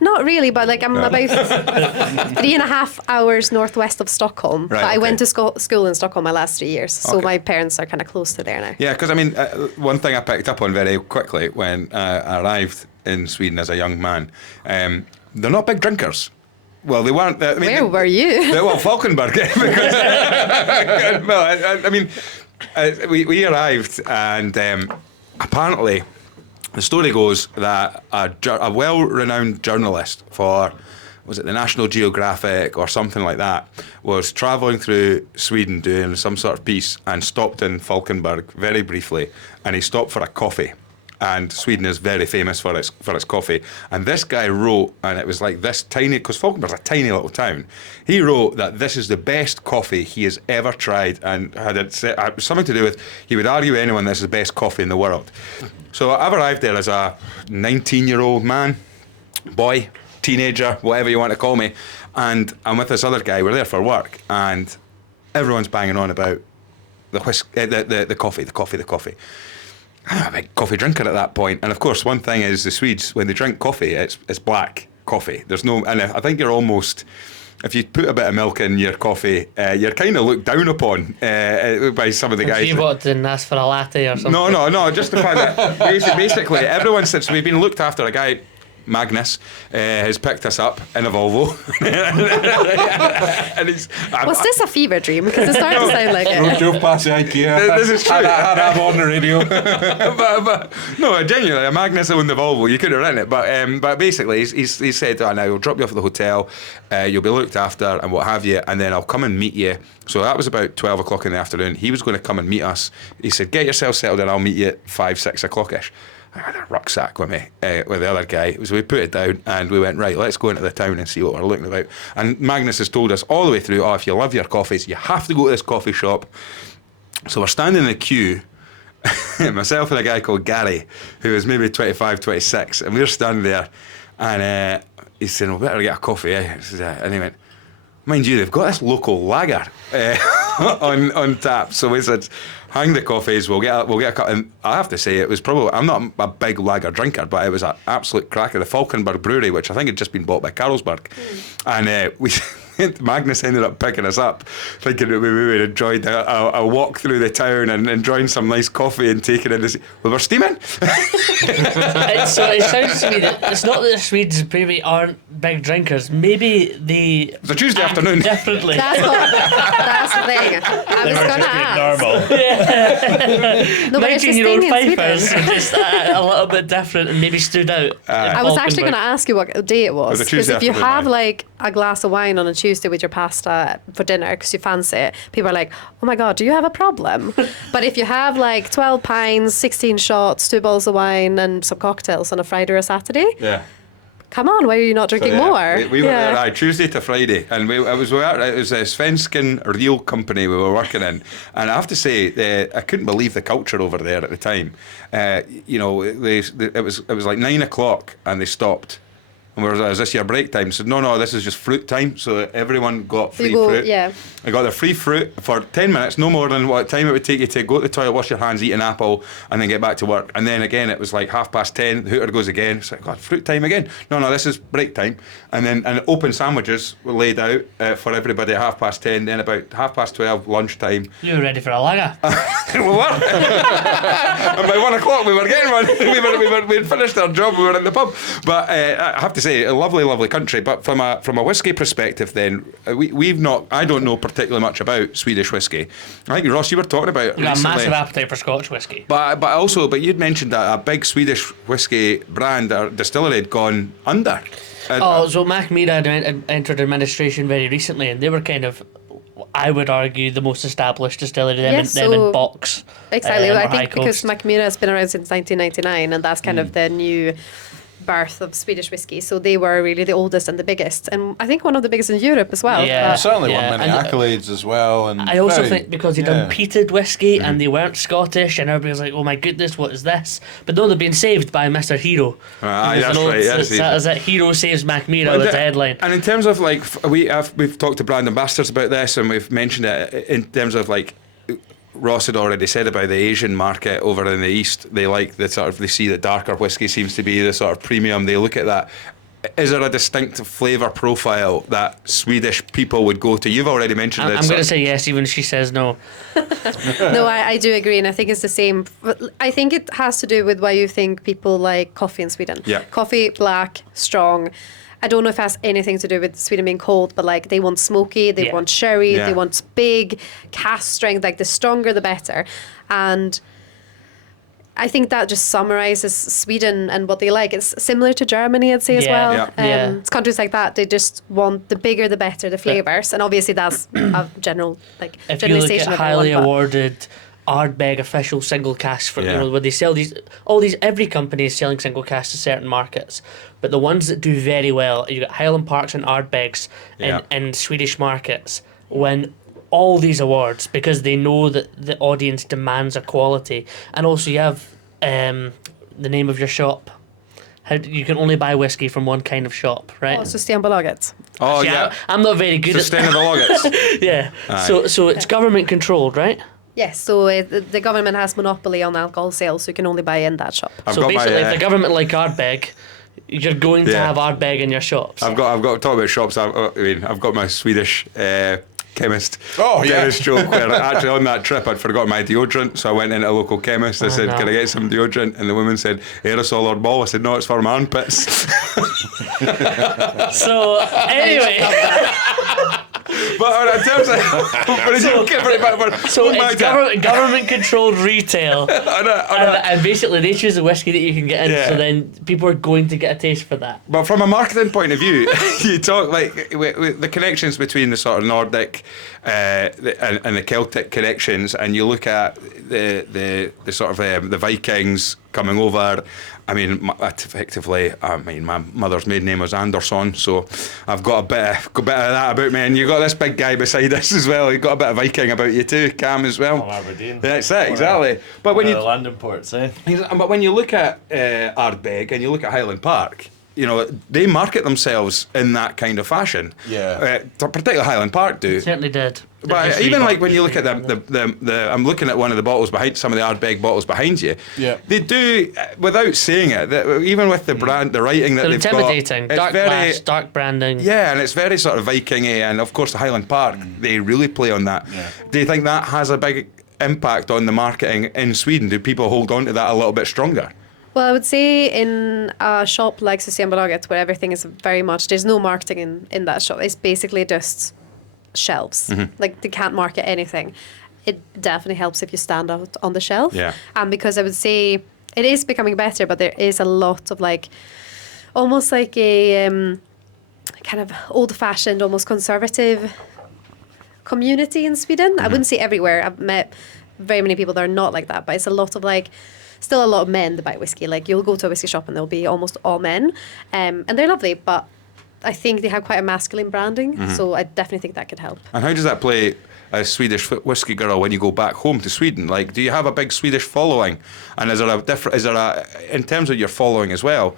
Not really, but like I'm about 3.5 hours northwest of Stockholm. Right, But I went okay. to school in Stockholm my last 3 years, so Okay. my parents are kind of close to there now. Yeah, because I mean, one thing I picked up on very quickly when I arrived in Sweden as a young man, they're not big drinkers. Well, they weren't. I mean, Where were you? Well, Falkenberg. Well, I mean, we arrived, and apparently, the story goes that a well-renowned journalist for was it the National Geographic or something like that, was travelling through Sweden doing some sort of piece and stopped in Falkenberg very briefly, and he stopped for a coffee. And Sweden is very famous for its coffee. And this guy wrote, and it was like this tiny, because Falkenberg's a tiny little town. He wrote that this is the best coffee he has ever tried, and had it something to do with, he would argue with anyone this is the best coffee in the world. So I arrived there as a 19-year-old man, boy, teenager, whatever you want to call me, and I'm with this other guy. We're there for work, and everyone's banging on about the coffee. I'm a big coffee drinker at that point, and of course, one thing is the Swedes, when they drink coffee, it's black coffee. There's no, and I think you're almost, if you put a bit of milk in your coffee, you're kind of looked down upon by some of the guys. You didn't ask for a latte or something? No, just the fact that basically everyone, since we've been looked after, a guy, Magnus, has picked us up in a Volvo. And was this a fever dream? Because it started to sound like it. Drove past the IKEA. This is true. Had on the radio. but no, genuinely, a Magnus owned the Volvo. You could have rent it, but basically, he said, "Oh, now we'll drop you off at the hotel. You'll be looked after and what have you, and then I'll come and meet you." So that was about 12 o'clock in the afternoon. He was going to come and meet us. He said, "Get yourself settled, and I'll meet you at 5-6 o'clock-ish." I had a rucksack with me, with the other guy. So we put it down and we went, right, let's go into the town and see what we're looking about. And Magnus has told us all the way through, if you love your coffees, you have to go to this coffee shop. So we're standing in the queue, myself and a guy called Gary, who was maybe 25, 26, and we were standing there, and he said, "We better get a coffee." And he went, "Mind you, they've got this local lager on tap." So we said, "Hang the coffees, we'll get a cup." And I have to say, it was probably, I'm not a big lager drinker, but it was an absolute cracker. The Falkenberg Brewery, which I think had just been bought by Carlsberg, and Magnus ended up picking us up, thinking that we would have enjoyed a walk through the town and enjoying some nice coffee and taking in this. We were steaming. So it sounds to me that it's not that the Swedes maybe aren't big drinkers. Maybe they. It's a Tuesday afternoon. Differently. That's the thing. I was going to ask. Normal. No, but it's just 19-year-old thing in fifers Sweden. are just a little bit different and maybe stood out. I was actually going to ask you what day it was. a Because Tuesday if you afternoon, have aye. like a glass of wine on a Tuesday with your pasta for dinner because you fancy it, people are like, "Oh my God, do you have a problem?" But if you have like 12 pints, 16 shots, 2 bottles of wine and some cocktails on a Friday or a Saturday, Yeah. come on, why are you not drinking more? We were there Tuesday to Friday, and it was a Svensken Real company we were working in, and I have to say I couldn't believe the culture over there at the time. It was like 9 o'clock, and they stopped. And we were like, "Is this your break time?" I said, no, this is just fruit time. So everyone got free fruit. Yeah. I got their free fruit for 10 minutes, no more than what time it would take you to go to the toilet, wash your hands, eat an apple, and then get back to work. And then again, it was like 10:30, the hooter goes again. It's like, "God, fruit time again." No, this is break time. And open sandwiches were laid out for everybody at 10:30. Then about 12:30, lunchtime. You were ready for a lager. We were. And by 1 o'clock, we were getting one. We'd finished our job, we were in the pub. But I have to say, a lovely, lovely country. But from a whiskey perspective, then I don't know particularly much about Swedish whiskey. I think, Ross, you were talking about You got a recently, massive appetite for Scotch whisky. but you'd mentioned that a big Swedish whiskey brand or distillery had gone under. So Macmira had entered administration very recently, and they were kind of, I would argue, the most established distillery. Them in box. Exactly. or I High think because Coast. Macmira has been around since 1999, and that's kind of the new birth of Swedish whiskey. So they were really the oldest and the biggest, and I think one of the biggest in Europe as well. Yeah. Certainly Yeah, won many and accolades as well. And I also very- think because they'd done peated whiskey and they weren't Scottish, and everybody was like, "Oh my goodness, what is this?" But no, they've been saved by Mr. Hero. Aye, There's that's an old- right, yes, Is it Hero saves Macmira was the headline. And in terms of like, we've talked to brand ambassadors about this, and we've mentioned it in terms of like, Ross had already said about the Asian market over in the East. They like the sort of, they see that darker whiskey seems to be the sort of premium. They look at that. Is there a distinct flavour profile that Swedish people would go to? You've already mentioned it. I'm going to say yes, even if she says no. No, I do agree, and I think it's the same. I think it has to do with why you think people like coffee in Sweden. Yeah. Coffee, black, strong. I don't know if it has anything to do with Sweden being cold, but like they want smoky, they Yeah. want sherry, Yeah. they want big cask strength, like the stronger the better. And I think that just summarizes Sweden and what they like. It's similar to Germany, I'd say, as Yeah. well. Yeah. It's countries like that. They just want the bigger, the better, the flavors, and obviously that's a general If you look at generalization of highly everyone, but- awarded Ardbeg official single cask for Yeah. where they sell every company is selling single cask to certain markets, but the ones that do very well, you got Highland Parks and Ardbegs Yeah. in Swedish markets win all these awards because they know that the audience demands a quality, and also you have the name of your shop. You can only buy whiskey from one kind of shop, right? Oh, Systembolaget. Oh, See, yeah. I'm not very good Sustainable August. at yeah. Aye. So it's government controlled, right? Yes, so the government has monopoly on alcohol sales, so you can only buy in that shop. I've So got my, basically, if the government like Ardbeg, you're going to Yeah. have Ardbeg in your shops. I've got talk about shops. I've got my Swedish chemist. Oh, yeah. Chemist joke where actually on that trip I'd forgotten my deodorant, so I went into a local chemist. I said, no. "Can I get some deodorant?" And the woman said, "Aerosol or ball?" I said, "No, it's for my armpits." So anyway, But in terms of, so it's government controlled retail, and basically they choose the whiskey that you can get in. Yeah. So then people are going to get a taste for that. But from a marketing point of view, you talk like with the connections between the sort of Nordic and the Celtic connections, and you look at the sort of the Vikings coming over. I mean, effectively, my mother's maiden name was Anderson, so I've got a bit of that about me. And you got this big guy beside us as well. You got a bit of Viking about you too, Cam, as well. From Aberdeen. That's it, exactly. But when One you of the landing ports, eh? But when you look at Ardbeg and you look at Highland Park, you know, they market themselves in that kind of fashion. Yeah. Particularly Highland Park do. Certainly did. But even like when you look at the I'm looking at one of the bottles behind, some of the Ardbeg bottles behind you. Yeah. They do, without saying it, even with the brand, the writing that They're they've got. intimidating. it's Dark very, glass, dark branding. Yeah, and it's very sort of Viking-y, and of course the Highland Park, they really play on that. Yeah. Do you think that has a big impact on the marketing in Sweden? Do people hold on to that a little bit stronger? Well, I would say in a shop like Systembolaget, where everything is very much, there's no marketing in that shop. It's basically just shelves. Like they can't market anything. It definitely helps if you stand out on the shelf. Yeah. And because I would say it is becoming better, but there is a lot of like, almost like a kind of old-fashioned, almost conservative community in Sweden. I wouldn't say everywhere. I've met very many people that are not like that, but it's a lot of like, still a lot of men that buy whiskey. Like you'll go to a whiskey shop and there'll be almost all men, and they're lovely, but I think they have quite a masculine branding, so I definitely think that could help. And how does that play as Swedish Whisky Girl when you go back home to Sweden? Like, do you have a big Swedish following? And is there a in terms of your following as well,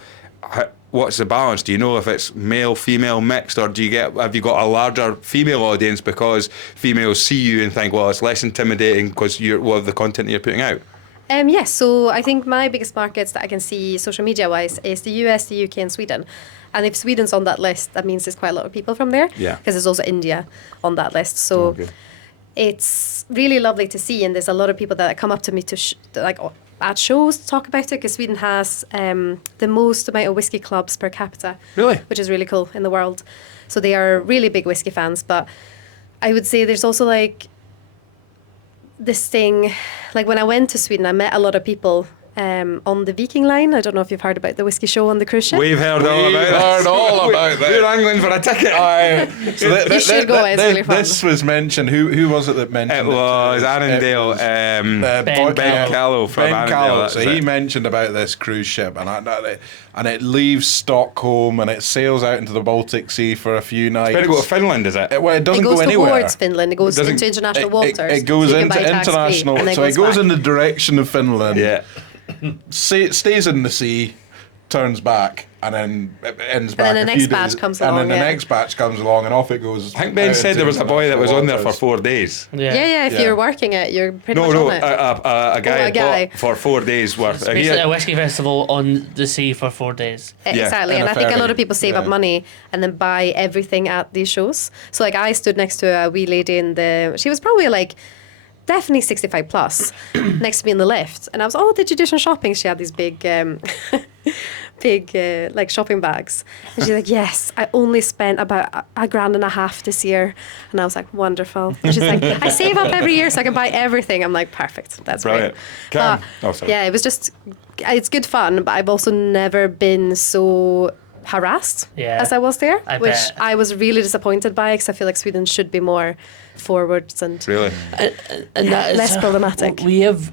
what's the balance? Do you know if it's male, female, mixed, or have you got a larger female audience because females see you and think, well, it's less intimidating because of the content you're putting out? Yes, so I think my biggest markets that I can see social media wise is the US, the UK, and Sweden. And if Sweden's on that list, that means there's quite a lot of people from there. Yeah. Because there's also India on that list. So it's really lovely to see. And there's a lot of people that come up to me at shows to talk about it, because Sweden has the most amount of whiskey clubs per capita. Really? Which is really cool in the world. So they are really big whiskey fans. But I would say there's also like this thing, like when I went to Sweden, I met a lot of people on the Viking Line. I don't know if you've heard about the whiskey show on the cruise ship. We've heard all about that. We're angling for a ticket. You should go, it's really fun. This was mentioned. Who was it that mentioned It was Annandale. Ben Callow from Ben Annandale. Callow. that's So it. he mentioned about this cruise ship, and it leaves Stockholm and it sails out into the Baltic Sea for a few nights. Better go to Finland, is it? Well, it It doesn't goes go anywhere. towards Finland. It goes Doesn't- into international It waters. goes so you can into buy tax-free, international, and then so it goes back. in the direction of Finland. Yeah. Stays in the sea, turns back, and then it ends back. then the a next few batch days, comes and along, then the yeah. next batch comes along, and off it goes. I think Ben out said into there was a boy that was on there for waters. 4 days. Yeah, if Yeah. you're working it, you're pretty No, much no, on it. a guy a had guy. bought for 4 days worth. It's basically a whiskey festival on the sea for 4 days. Exactly, and and a I think a lot ferry. of people save up Yeah. money and then buy everything at these shows. So like I stood next to a wee lady she was probably like definitely 65 plus next to me in the lift, and I was, oh, did you do some shopping? She had these big big like shopping bags. And she's like, yes, I only spent about $1.50 this year. And I was like, wonderful. And she's like, I save up every year so I can buy everything. I'm like, perfect. That's Brilliant. great. Cam. But, Oh, sorry. yeah, it was just, it's good fun, but I've also never been so harassed as I was there, I which bet. I was really disappointed by, because I feel like Sweden should be more forwards and Really? And that is, less problematic. We have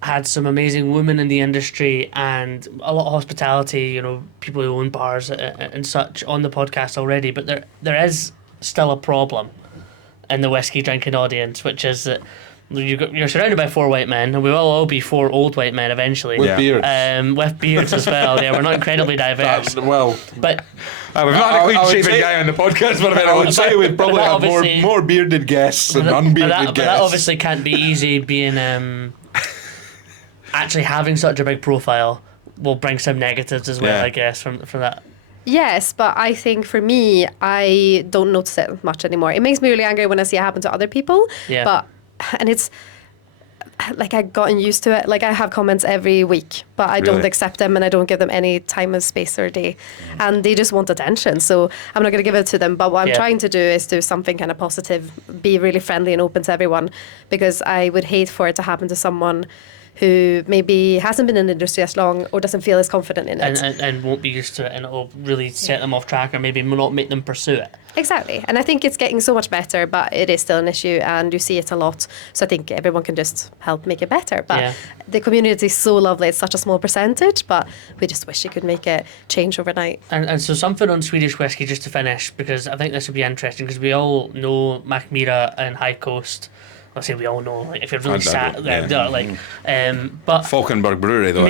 had some amazing women in the industry and a lot of hospitality, you know, people who own bars and such on the podcast already, but there is still a problem in the whiskey drinking audience, which is that you're surrounded by 4 white men, and we will all be 4 old white men eventually. With beards. With beards as well. Yeah, we're not incredibly diverse. Well, But We've not had a I would clean-shaven say- guy on the podcast for a bit. I would say we'd probably But have obviously- more bearded guests than unbearded but that guests. obviously can't be easy, being actually having such a big profile will bring some negatives as well, Yeah. I guess, from that. Yes, but I think for me, I don't notice it much anymore. It makes me really angry when I see it happen to other people. Yeah. And it's like I've gotten used to it. Like I have comments every week, but I don't Really? accept them and I don't give them any time of space or day. And they just want attention. So I'm not going to give it to them. But what I'm Yeah. trying to do is do something kind of positive, be really friendly and open to everyone, because I would hate for it to happen to someone who maybe hasn't been in the industry as long or doesn't feel as confident in it. And won't be used to it, and it'll really set them off track, or maybe not make them pursue it. Exactly. And I think it's getting so much better, but it is still an issue and you see it a lot. So I think everyone can just help make it better. But Yeah. the community is so lovely. It's such a small percentage, but we just wish you could make it change overnight. And so something on Swedish whiskey just to finish, because I think this would be interesting, because we all know Macmira and High Coast. I'll say we all know, like, if you're really I sat do, there, yeah. like, but Falkenberg Brewery, though.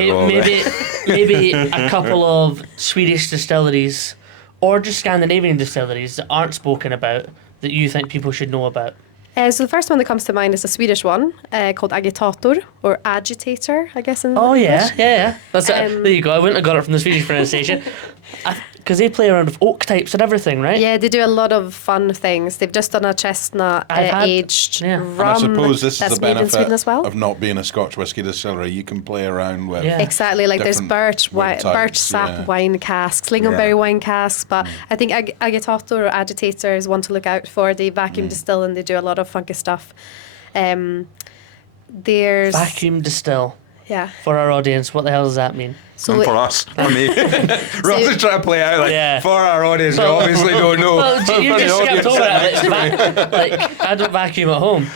maybe a couple of Swedish distilleries or just Scandinavian distilleries that aren't spoken about that you think people should know about. So the first one that comes to mind is a Swedish one called Agitator, or Agitator, I guess in Oh yeah, English. yeah. That's it. Um, There you go. I wouldn't have got it from the Swedish pronunciation, because they play around with oak types and everything, right? Yeah, they do a lot of fun things. They've just done a chestnut I've had- aged yeah. rum. And I suppose this is that's the made in benefit Sweden as well. of not being a Scotch whisky distillery. You can play around with. Yeah. Exactly, like there's Different birch wood types, birch sap yeah. wine casks, lingonberry Yeah. wine casks, but I think Agitator or Agitator is one to look out for. They vacuum distill and they do a lot of funky stuff. There's Vacuum distill. yeah. For our audience, what the hell does that mean? So And it- for us, for me. Ross is trying to play out like, Yeah. for our audience, we obviously don't know. Well, For you the just skipped audience, over it. It's like, I don't vacuum at home.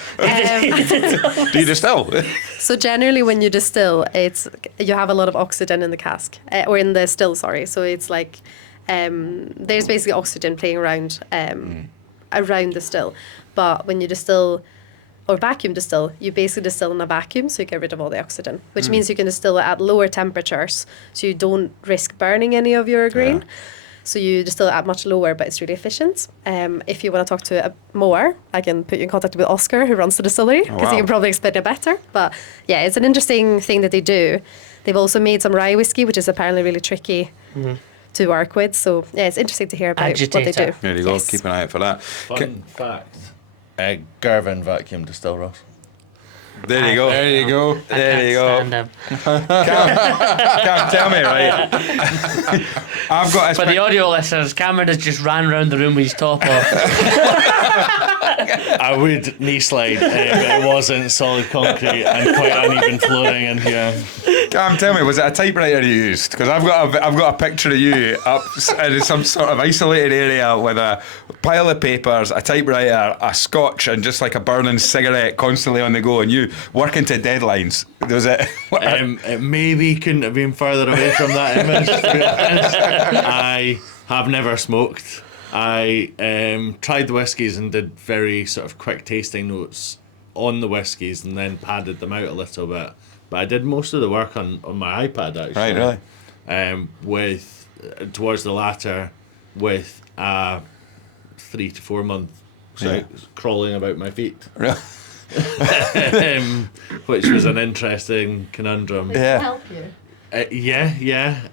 Do you distill? So generally, when you distill, you have a lot of oxygen in the cask or in the still. Sorry, so it's like there's basically oxygen playing around around the still. But when you distill or vacuum distill, you basically distill in a vacuum, so you get rid of all the oxygen, which means you can distill it at lower temperatures, so you don't risk burning any of your grain. Yeah. So you distill it at much lower, but it's really efficient. If you want to talk to more, I can put you in contact with Oscar, who runs the distillery, because wow. he can probably explain it better. But yeah, it's an interesting thing that they do. They've also made some rye whiskey, which is apparently really tricky to work with. So yeah, it's interesting to hear about what they Agitator. do. There you go, Yes. keep an eye out for that. Fun fact. Gervin vacuum distill, Ross. There you go. There you go. I There can't you go. stand him. Cam, tell me, right? I've got a For the audio listeners, Cameron has just ran around the room with his top off. I would knee slide if it wasn't solid concrete and quite uneven flooring in here. Cam, tell me, was it a typewriter you used? Because I've got a picture of you up in some sort of isolated area with a pile of papers, a typewriter, a Scotch, and just like a burning cigarette constantly on the go, and you working to deadlines. Was it? It maybe couldn't have been further away from that image, to be honest. I have never smoked. I tried the whiskies and did very sort of quick tasting notes on the whiskies and then padded them out a little bit. But I did most of the work on my iPad, actually. Right, really? With towards the latter, with a 3 to 4 month crawling about my feet, Really? which was an interesting conundrum. Yeah. Help you.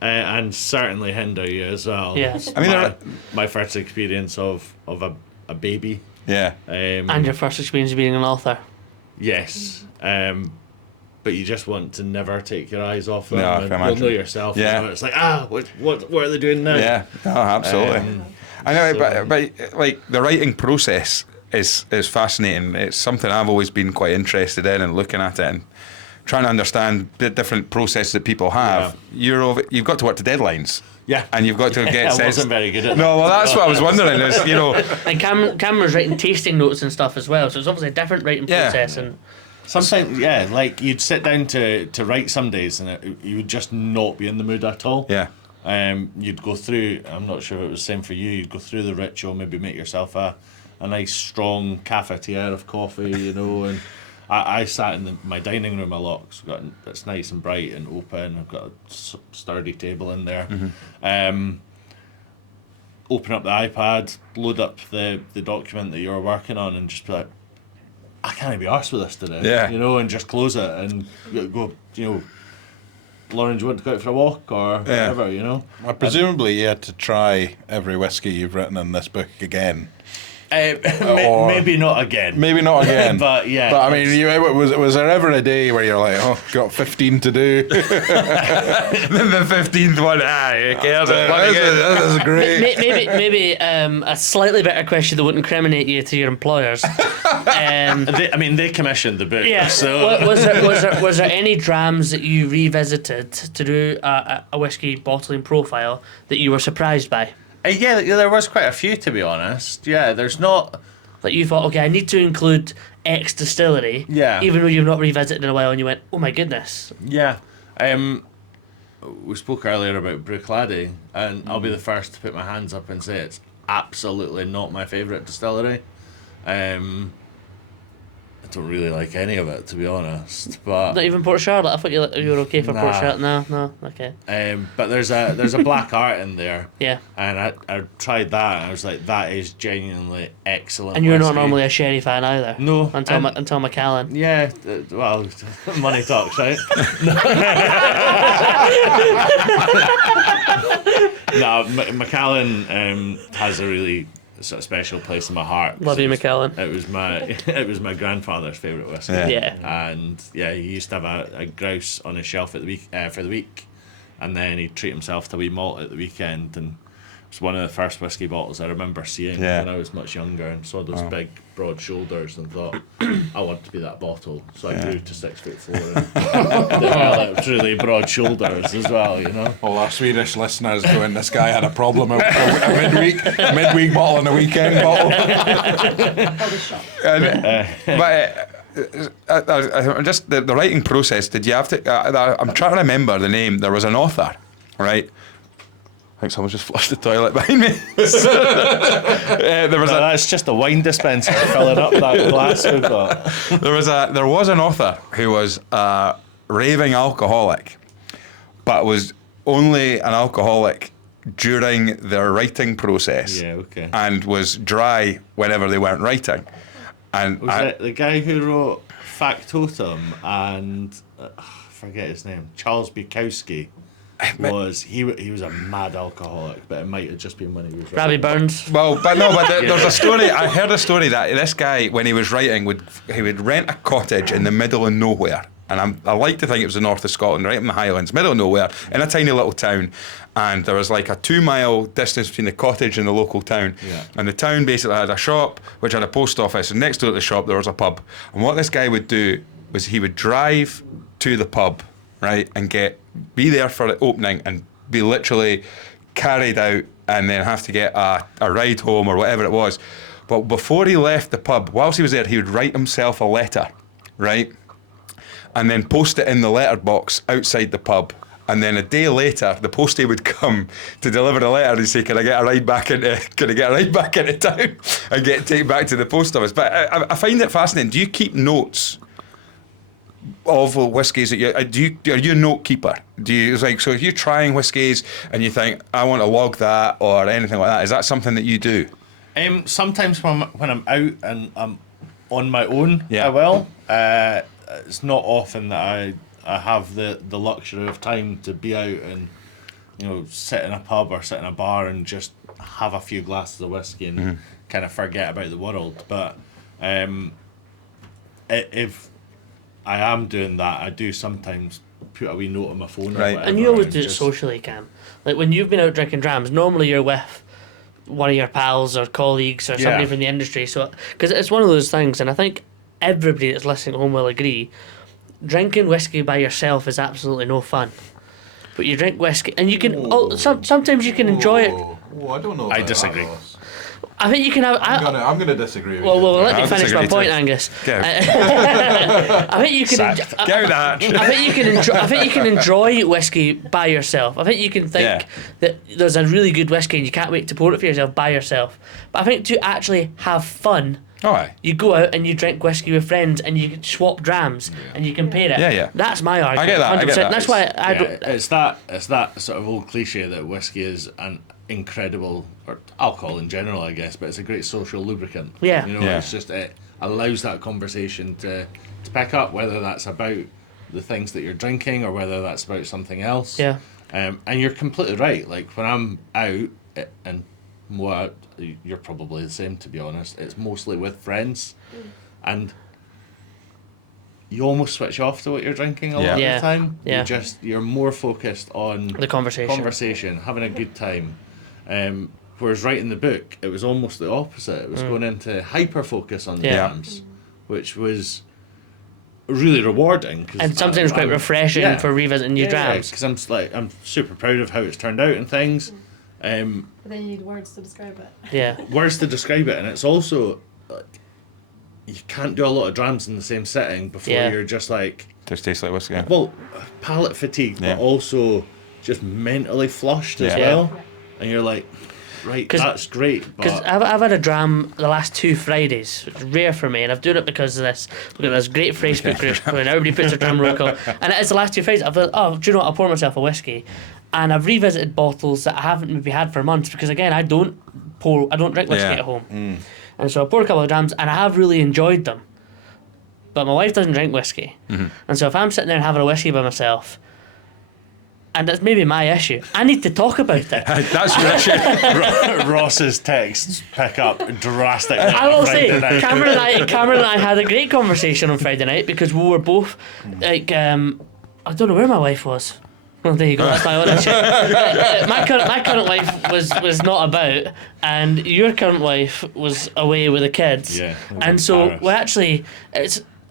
And certainly hinder you as well. Yes. I mean, my first experience of a baby. Yeah. And your first experience of being an author. Yes. but you just want to never take your eyes off them. No, I and can you'll imagine. know yourself. Yeah. You know, it's like, what are they doing now? Yeah, no, absolutely. I know, but like the writing process is fascinating. It's something I've always been quite interested in and looking at it and trying to understand the different processes that people have. You've got to work to deadlines. Yeah. And you've got to get I wasn't very good at that. No, well, that's what I was wondering. Is And Cameron was writing tasting notes and stuff as well, so it's obviously a different writing process. And sometimes, like you'd sit down to write some days and you would just not be in the mood at all. Yeah. You'd go through, I'm not sure if it was the same for you, you'd go through the ritual, maybe make yourself a nice strong cafetiere of coffee, you know, and I sat in my dining room a lot, because it's nice and bright and open. I've got a sturdy table in there. Open up the iPad, load up the document that you're working on, and just be like, I can't be arsed with this today. Yeah. You know, and just close it and go, you know, Lauren, do you want to go out for a walk or whatever, you know? Well, presumably you had to try every whiskey you've written in this book again. Maybe not again. Maybe not again. But yeah. But I mean, was there ever a day where you're like, oh, got 15 to do? Then the 15th one, who cares? This is great. maybe a slightly better question that wouldn't incriminate you to your employers. They commissioned the book. Yeah. So Was there any drams that you revisited to do a whiskey bottling profile that you were surprised by? yeah, there was quite a few, to be honest. Yeah, there's not. Like you thought, okay, I need to include X distillery. Yeah. Even though you've not revisited in a while, and you went, oh my goodness. Yeah. We spoke earlier about Bruichladdich, and I'll be the first to put my hands up and say it's absolutely not my favourite distillery. I don't really like any of it, to be honest. But Not even Port Charlotte. I thought you were okay for Port Nah. Charlotte. No, okay. but there's a black art in there. Yeah. And I tried that, and I was like, that is genuinely excellent. And you're not whiskey. normally a sherry fan either. No. Until Macallan. Yeah, well, money talks, right? No, Macallan has a really sort of special place in my heart. Love you, Macallan. It was my grandfather's favourite whiskey. Yeah. And yeah, he used to have a grouse on his shelf at the week for the week, and then he'd treat himself to a wee malt at the weekend, and it was one of the first whiskey bottles I remember seeing when I was much younger, and saw those big broad shoulders and thought, I want to be that bottle. So I grew to 6'4" and developed really broad shoulders as well, you know. All our Swedish listeners going, this guy had a problem, a midweek bottle and a weekend bottle. But just the writing process, did you have to... I'm trying to remember the name. There was an author, right? I think someone just flushed the toilet behind me. That's just a wine dispenser filling up that glass we've got. There was an author who was a raving alcoholic, but was only an alcoholic during their writing process. Yeah, okay. And was dry whenever they weren't writing. And Was it the guy who wrote Factotum and I forget his name, Charles Bukowski? He was a mad alcoholic, but it might have just been when he was Robbie Burns. Well, but there's a story. I heard a story that this guy, when he was writing, would rent a cottage in the middle of nowhere, and I like to think it was the north of Scotland, right in the Highlands, middle of nowhere, in a tiny little town, and there was like a 2-mile distance between the cottage and the local town, and the town basically had a shop which had a post office, and next door to the shop there was a pub, and what this guy would do was he would drive to the pub, right, and be there for the opening and be literally carried out and then have to get a ride home or whatever it was. But before he left the pub, whilst he was there, he would write himself a letter, right? And then post it in the letterbox outside the pub. And then a day later, the postie would come to deliver the letter and say, can I get a ride back into town and get taken back to the post office? But I find it fascinating. Do you keep notes of whiskies that are you a note keeper? So if you're trying whiskies and you think, I want to log that or anything like that, is that something that you do? Sometimes when I'm out and I'm on my own, I will. It's not often that I have the luxury of time to be out and, you know, sit in a pub or sit in a bar and just have a few glasses of whiskey and kind of forget about the world. But if I am doing that, I do sometimes put a wee note on my phone. Or Right. whatever, And you always do it just- socially, Cam. Like when you've been out drinking drams, normally you're with one of your pals or colleagues or somebody Yeah. from the industry. So, because it's one of those things, and I think everybody that's listening at home will agree, drinking whiskey by yourself is absolutely no fun. But you drink whiskey, and you can. Sometimes you can enjoy it. Oh, I don't know. I about disagree. that, Ross. I think you can have. I'm gonna disagree with Well, you. let me I'll finish my disagree point, too. Angus. Go. I think you can. Sacked. Go that. I think you can enjoy. I think you can enjoy whiskey by yourself. I think you can think Yeah. that there's a really good whiskey and you can't wait to pour it for yourself by yourself. But I think to actually have fun, Oh, aye. you go out and you drink whiskey with friends and you swap drams and you compare it. Yeah, yeah. That's my argument. get that, I get 100%. that. That's why I Yeah, don't. it's that sort of old cliche that whiskey is an incredible, or alcohol in general, I guess, but it's a great social lubricant. Yeah. You know, Yeah. it's just it allows that conversation to pick up, whether that's about the things that you're drinking or whether that's about something else. Yeah. And you're completely right. Like when I'm out, and Moa, you're probably the same, to be honest. It's mostly with friends, and you almost switch off to what you're drinking a lot Yeah. of the time. Yeah. You're more focused on The conversation. having a good time. Whereas writing the book, it was almost the opposite. It was going into hyper focus on the Yeah. drams, which was really rewarding. 'Cause And sometimes quite refreshing yeah. for revisiting new drams. Because I'm super proud of how it's turned out and things. But then you need words to describe it. Yeah. Words to describe it, and it's also like, you can't do a lot of drams in the same setting before Yeah. you're just like, Just tastes like whiskey. well, palate fatigued, Yeah. but also just mentally flushed as Yeah. well. And you're like, right, 'Cause- that's great, Because but I've had a dram the last 2 Fridays, which is rare for me, and I've done it because of this. We've got this great Facebook group when everybody puts their dram roll call, and it is the last 2 Fridays. I've thought, oh, do you know what? I'll pour myself a whiskey, and I've revisited bottles that I haven't maybe had for months because again, I don't drink whiskey Yeah. at home, and so I pour a couple of drams, and I have really enjoyed them. But my wife doesn't drink whiskey, and so if I'm sitting there and having a whiskey by myself. And that's maybe my issue. I need to talk about it. That's your issue. Ross's texts pick up drastically. I will on say, Friday night. Cameron and I had a great conversation on Friday night because we were both like, I don't know where my wife was. Well, there you go. That's my own issue. My current wife was not about, and your current wife was away with the kids. Yeah, And so Paris. we actually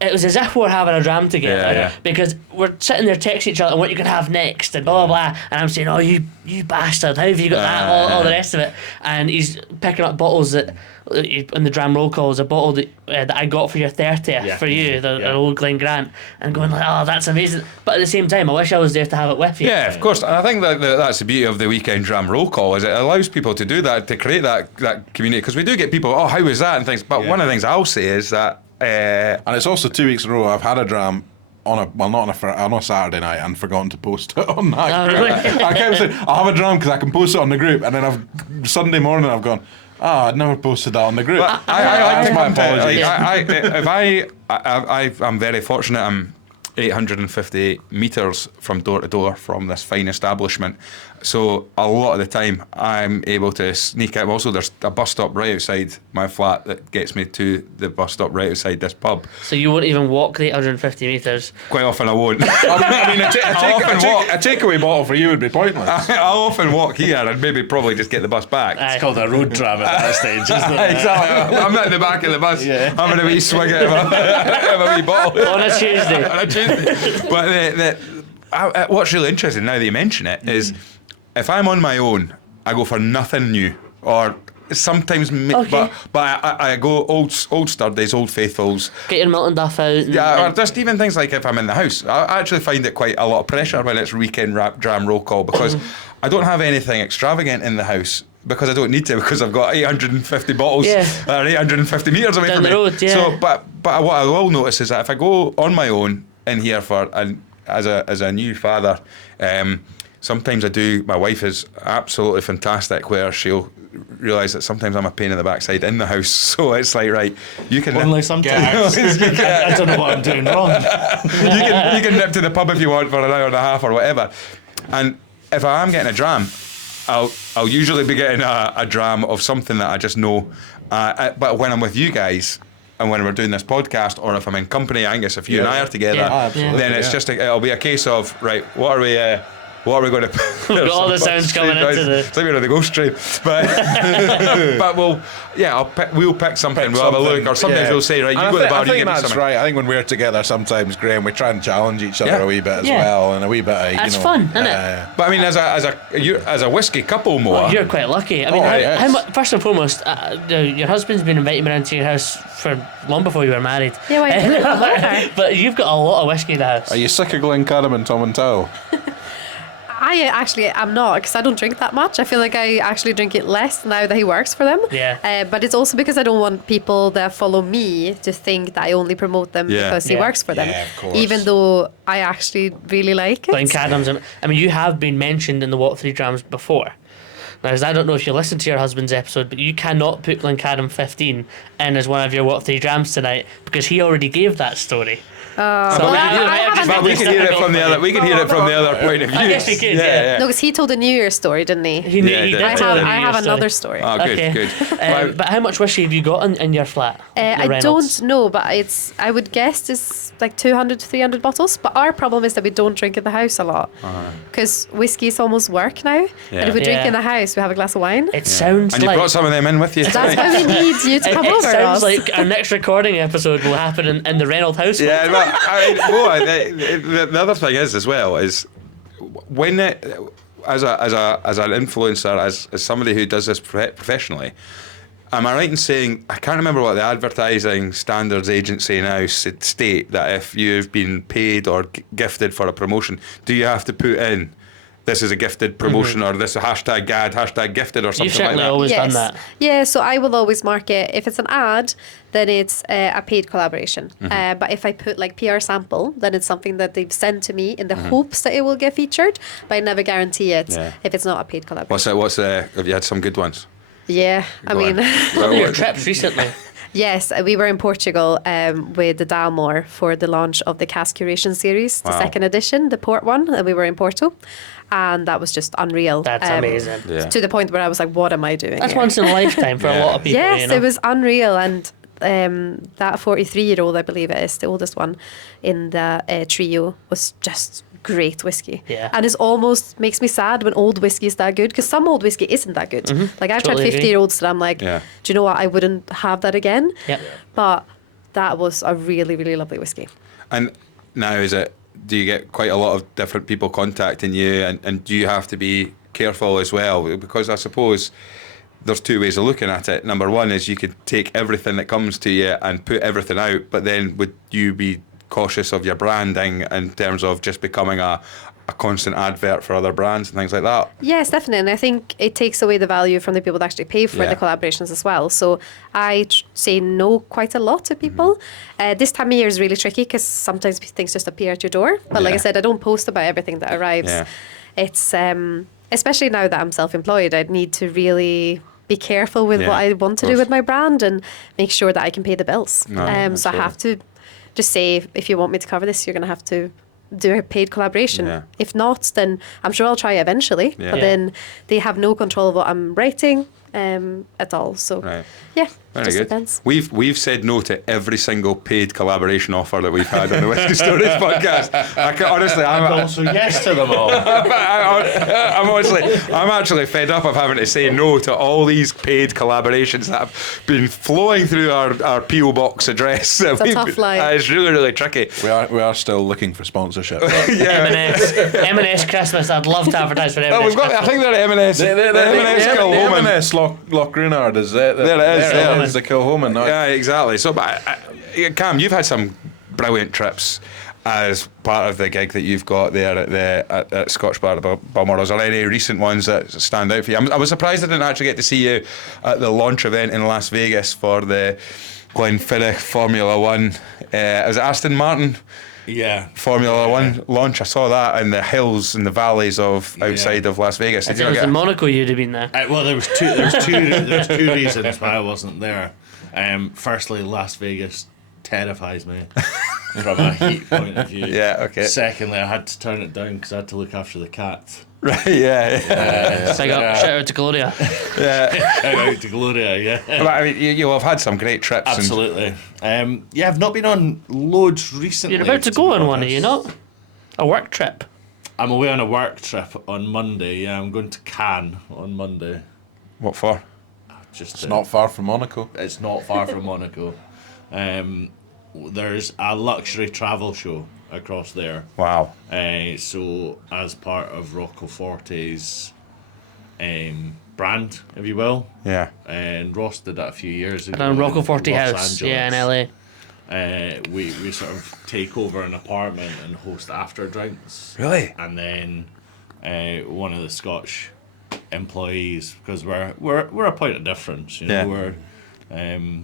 it was as if we were having a dram together Yeah, yeah. because we're sitting there texting each other what you can have next and blah blah blah, and I'm saying, oh you bastard, how have you got that, all the rest of it, and he's picking up bottles that in the dram roll call is a bottle that I got for your 30th Yeah. for you, the Yeah. old Glen Grant, and going like, oh that's amazing, but at the same time I wish I was there to have it with you. Yeah, of course. And I think that's the beauty of the weekend dram roll call is it allows people to do that, to create that community. Because we do get people, oh, how was that and things. But Yeah. one of the things I'll say is that And it's also 2 weeks in a row I've had a dram on a Saturday night and forgotten to post it on that Oh, group. really? I kept saying I'll have a dram because I can post it on the group, and then Sunday morning I've gone, I'd never posted that on the group. But I like That's to my come to, apologies. I'm very fortunate. I'm 850 metres from door to door from this fine establishment. So a lot of the time I'm able to sneak out. Also, there's a bus stop right outside my flat that gets me to the bus stop right outside this pub. So you won't even walk the 850 metres. Quite often I won't. I mean, I'll often walk. a takeaway bottle for you would be pointless. I'll often walk here and maybe probably just get the bus back. Aye. It's called a road dram at that stage, isn't it? Exactly. I'm at the back of the bus Yeah. having a wee swig out of a wee bottle. On a Tuesday. On a Tuesday. But what's really interesting now that you mention it is if I'm on my own, I go for nothing new. Or sometimes, Okay. but I go old sturdies, old faithfuls. Get your Milton Duff out. Yeah, or just even things like if I'm in the house. I actually find it quite a lot of pressure when it's weekend dram roll call because I don't have anything extravagant in the house because I don't need to because I've got 850 bottles or 850 metres away Down from the me. road, yeah. So, but what I will notice is that if I go on my own in here as a new father, sometimes I do. My wife is absolutely fantastic where she'll realise that sometimes I'm a pain in the backside in the house. So it's like, right, you can Only sometimes. I don't know what I'm doing wrong. you can nip to the pub if you want for an hour and a half or whatever. And if I am getting a dram, I'll usually be getting a dram of something that I just know. But when I'm with you guys, and when we're doing this podcast, or if I'm in company, Angus, if you and I are together, then it's just it'll be a case of, right, what are we going to put? We've got all the sounds coming into the... It's like we're on the ghost train. But but we'll pick something, we'll have a look, or sometimes we'll say, right, you go to the bar, you think give me that's something. right. I think when we're together sometimes, Graham, we try and challenge each other a wee bit as well, and a wee bit of, That's you know, fun, isn't it? But I mean, as a whiskey couple, Moa. Oh, you're quite lucky. I mean, how much, first and foremost, your husband's been inviting me around to your house for long before you were married. Yeah, why But you've got a lot of whiskey in the house. Are you sick of Glencairn and Tom and Towel? I actually am not, because I don't drink that much. I feel like I actually drink it less now that he works for them. Yeah. But it's also because I don't want people that follow me to think that I only promote them because he works for them. Yeah, of course. Even though I actually really like it. Glencairn's, I mean, you have been mentioned in the What 3 Drams before. Now, as I don't know if you listened to your husband's episode, but you cannot put Glencairn 15 in as one of your What 3 Drams tonight, because he already gave that story. But we can hear it from the other. We can hear it from the other point of view. I guess we could, No, because he told a New Year's story, didn't he? He did. I tell the I New have Year's another story. story. Oh, good, Okay. good. But how much whiskey have you got in your flat? I Reynolds? don't know, but I would guess it's like 200 to 300 bottles. But our problem is that we don't drink in the house a lot, because whiskey is almost work now. Yeah. And if we drink Yeah. in the house, we have a glass of wine. It sounds And you like... brought some of them in with you That's tonight. why we need you to come It over, sounds Ross. like our next recording episode will happen in the Reynolds house. Yeah, no, the other thing is as well is when as an influencer, as somebody who does this professionally, am I right in saying, I can't remember what the advertising standards agency now state, that if you've been paid or gifted for a promotion, do you have to put in, this is a gifted promotion, or this is hashtag GAD, hashtag gifted, or something You've like certainly that? always done that. Yeah, so I will always mark it. If it's an ad, then it's a paid collaboration. But if I put like PR sample, then it's something that they've sent to me in the hopes that it will get featured, but I never guarantee it if it's not a paid collaboration. Have you had some good ones? Yeah, I Go mean... on. One of your trips recently. Yes, we were in Portugal with the Balmoral for the launch of the Cask Curation series, the second edition, the port one, and we were in Porto. And that was just unreal. That's amazing. Yeah. To the point where I was like, what am I doing That's here? once in a lifetime for a lot of people. Yes, you know? it was unreal. And that 43-year-old, I believe it is, the oldest one in the trio, was just great whiskey. Yeah. And it almost makes me sad when old whiskey is that good, because some old whiskey isn't that good. Like I've Totally tried agree. 50-year-olds that I'm like, do you know what, I wouldn't have that again. Yep. But that was a really, really lovely whiskey. And now do you get quite a lot of different people contacting you, and do you have to be careful as well? Because I suppose there's two ways of looking at it. Number one is you could take everything that comes to you and put everything out, but then would you be cautious of your branding in terms of just becoming a constant advert for other brands and things like that? Yes, definitely. And I think it takes away the value from the people that actually pay for the collaborations as well. So I say no quite a lot to people. This time of year is really tricky because sometimes things just appear at your door. But like I said, I don't post about everything that arrives. Yeah. It's, especially now that I'm self-employed, I need to really be careful with what I want to do with my brand and make sure that I can pay the bills. So I have to just say, if you want me to cover this, you're going to have to do a paid collaboration. Yeah. If not, then I'm sure I'll try it eventually. Yeah. But then they have no control of what I'm writing at all. So yeah, Very just good. depends. We've said no to every single paid collaboration offer that we've had on the Whisky Stories podcast. Honestly, I'm Also, yes to them all. I'm actually fed up of having to say no to all these paid collaborations that have been flowing through our PO box address. It's a tough line. It's really, really tricky. We are still looking for sponsorship. M&S Christmas. I'd love to advertise for M&S. Oh, we've got. I think they're at M&S. M&S Kilhoman. M&S Lochgrunnard is it? There it is, yeah. It's the Kilhoman. No. Yeah, exactly. So, but Cam, you've had some brilliant trips as part of the gig that you've got there at Scotch Bar at Balmoral. Is there any recent ones that stand out for you? I was surprised I didn't actually get to see you at the launch event in Las Vegas for the Glenfiddich Formula One. Was it Aston Martin? Yeah. Formula One launch. I saw that in the hills and the valleys of outside of Las Vegas. Did If you it not was get in Monaco, you'd have been there. Well, there was two reasons why I wasn't there. Firstly, Las Vegas terrifies me from a heat point of view. Yeah, okay. Secondly, I had to turn it down because I had to look after the cat. Right, yeah. Big up, shout out to Gloria. Yeah. Shout out to Gloria, yeah. But, I mean, you'll have had some great trips. and- Absolutely. Yeah, I've not been on loads recently. You're about to go be on one, are honest. you not? A work trip. I'm away on a work trip on Monday. Yeah, I'm going to Cannes on Monday. What for? Just It's not far from Monaco. It's not far from Monaco. There's a luxury travel show across there. Wow. So as part of Rocco Forte's brand, if you will, Yeah. and Ross did that a few years ago. And Rocco in Forte Los House, yeah, in Angeles. LA. We sort of take over an apartment and host after drinks. Really? And then one of the Scotch employees, because we're a point of difference, you know, Yeah. we're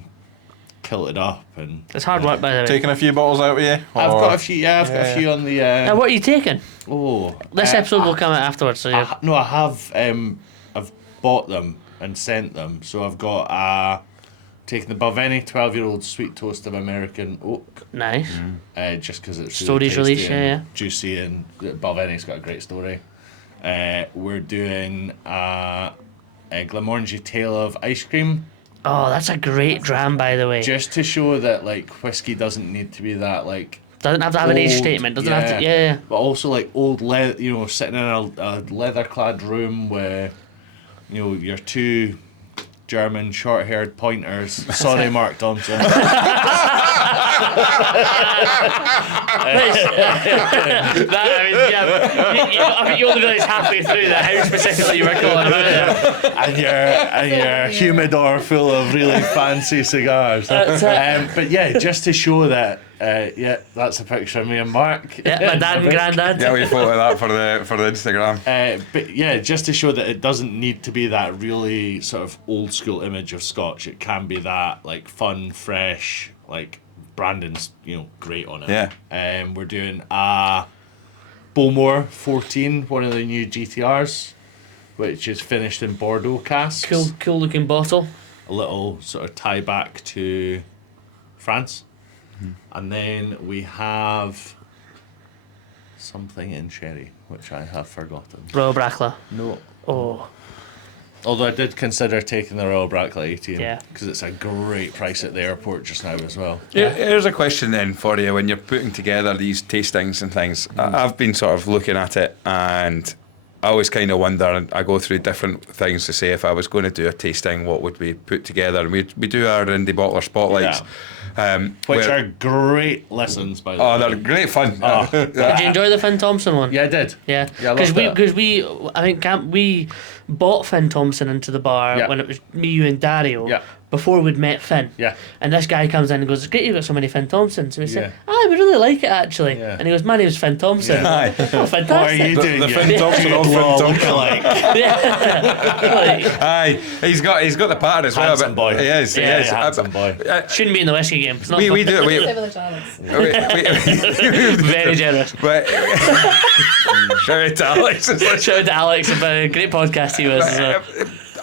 kilted up, and It's hard work, by the way. Taking a few bottles out with you? I've or- got a few. Yeah, I've got a few on the. Now, what are you taking? This uh, episode will come out afterwards, so I have. I've bought them and sent them. So I've got taken the Balvenie 12-year-old sweet toast of American oak. nice. Just because it's Stories really release, tasty and yeah. juicy, and Balvenie's got a great story. We're doing a Glenmorangie Tale of Ice Cream, Oh, that's a great dram, by the way. just to show that like whiskey doesn't need to be that like. Doesn't have to have an age old, statement. Doesn't have to. Yeah. But also like old leather, you know, sitting in a leather-clad room where, you know, your two German short-haired pointers. Sorry, Mark Thompson. I mean, you only realised halfway through that how specifically you were calling about it. and your humidor full of really fancy cigars. That's it. But yeah, just to show that, yeah, that's a picture of me and Mark. Yeah, my dad and granddad. Get a wee photo of that for the Instagram. But yeah, just to show that it doesn't need to be that really sort of old school image of Scotch. It can be that like fun, fresh, like Brandon's, you know, great on it. Yeah. We're doing a Balmoral 14, one of the new GTRs, which is finished in Bordeaux casks. Cool looking bottle. A little sort of tie back to France. And then we have something in sherry, which I have forgotten. Royal Brackla. No. Oh, Although I did consider taking the Royal Brackla 18. Yeah. Because it's a great price at the airport just now as well. Here's a question then for you when you're putting together these tastings and things. I've been sort of looking at it, and I always kind of wonder, and I go through different things to say if I was going to do a tasting, what would we put together? And we do our indie bottler spotlights. Which are great lessons, by the way. Oh, they're great fun. did you enjoy the Finn Thompson one? Yeah, I did. Yeah, Yeah, I loved it. because I think we bought Finn Thompson into the bar Yeah. when it was me, you, and Dario. Yeah. Before we'd met Finn. Yeah. And this guy comes in and goes, "It's great you've got so many Finn Thompsons." So we said, Yeah. "I would really like it actually." Yeah. And he goes, "My name's Finn Thompson." Yeah. Aye. Oh, fantastic! What are you doing? The you Finn Thompson Jude of Finn Law Thompson. lookalike? Yeah. Like, Aye, he's got the pattern as well. Handsome boy. He is. Yeah, he is. handsome boy. shouldn't be in the whiskey game. It's not We fun. do it. Similar to Alex. Very generous. But shout out to Alex. Shout out to Alex about a great podcast he was. So.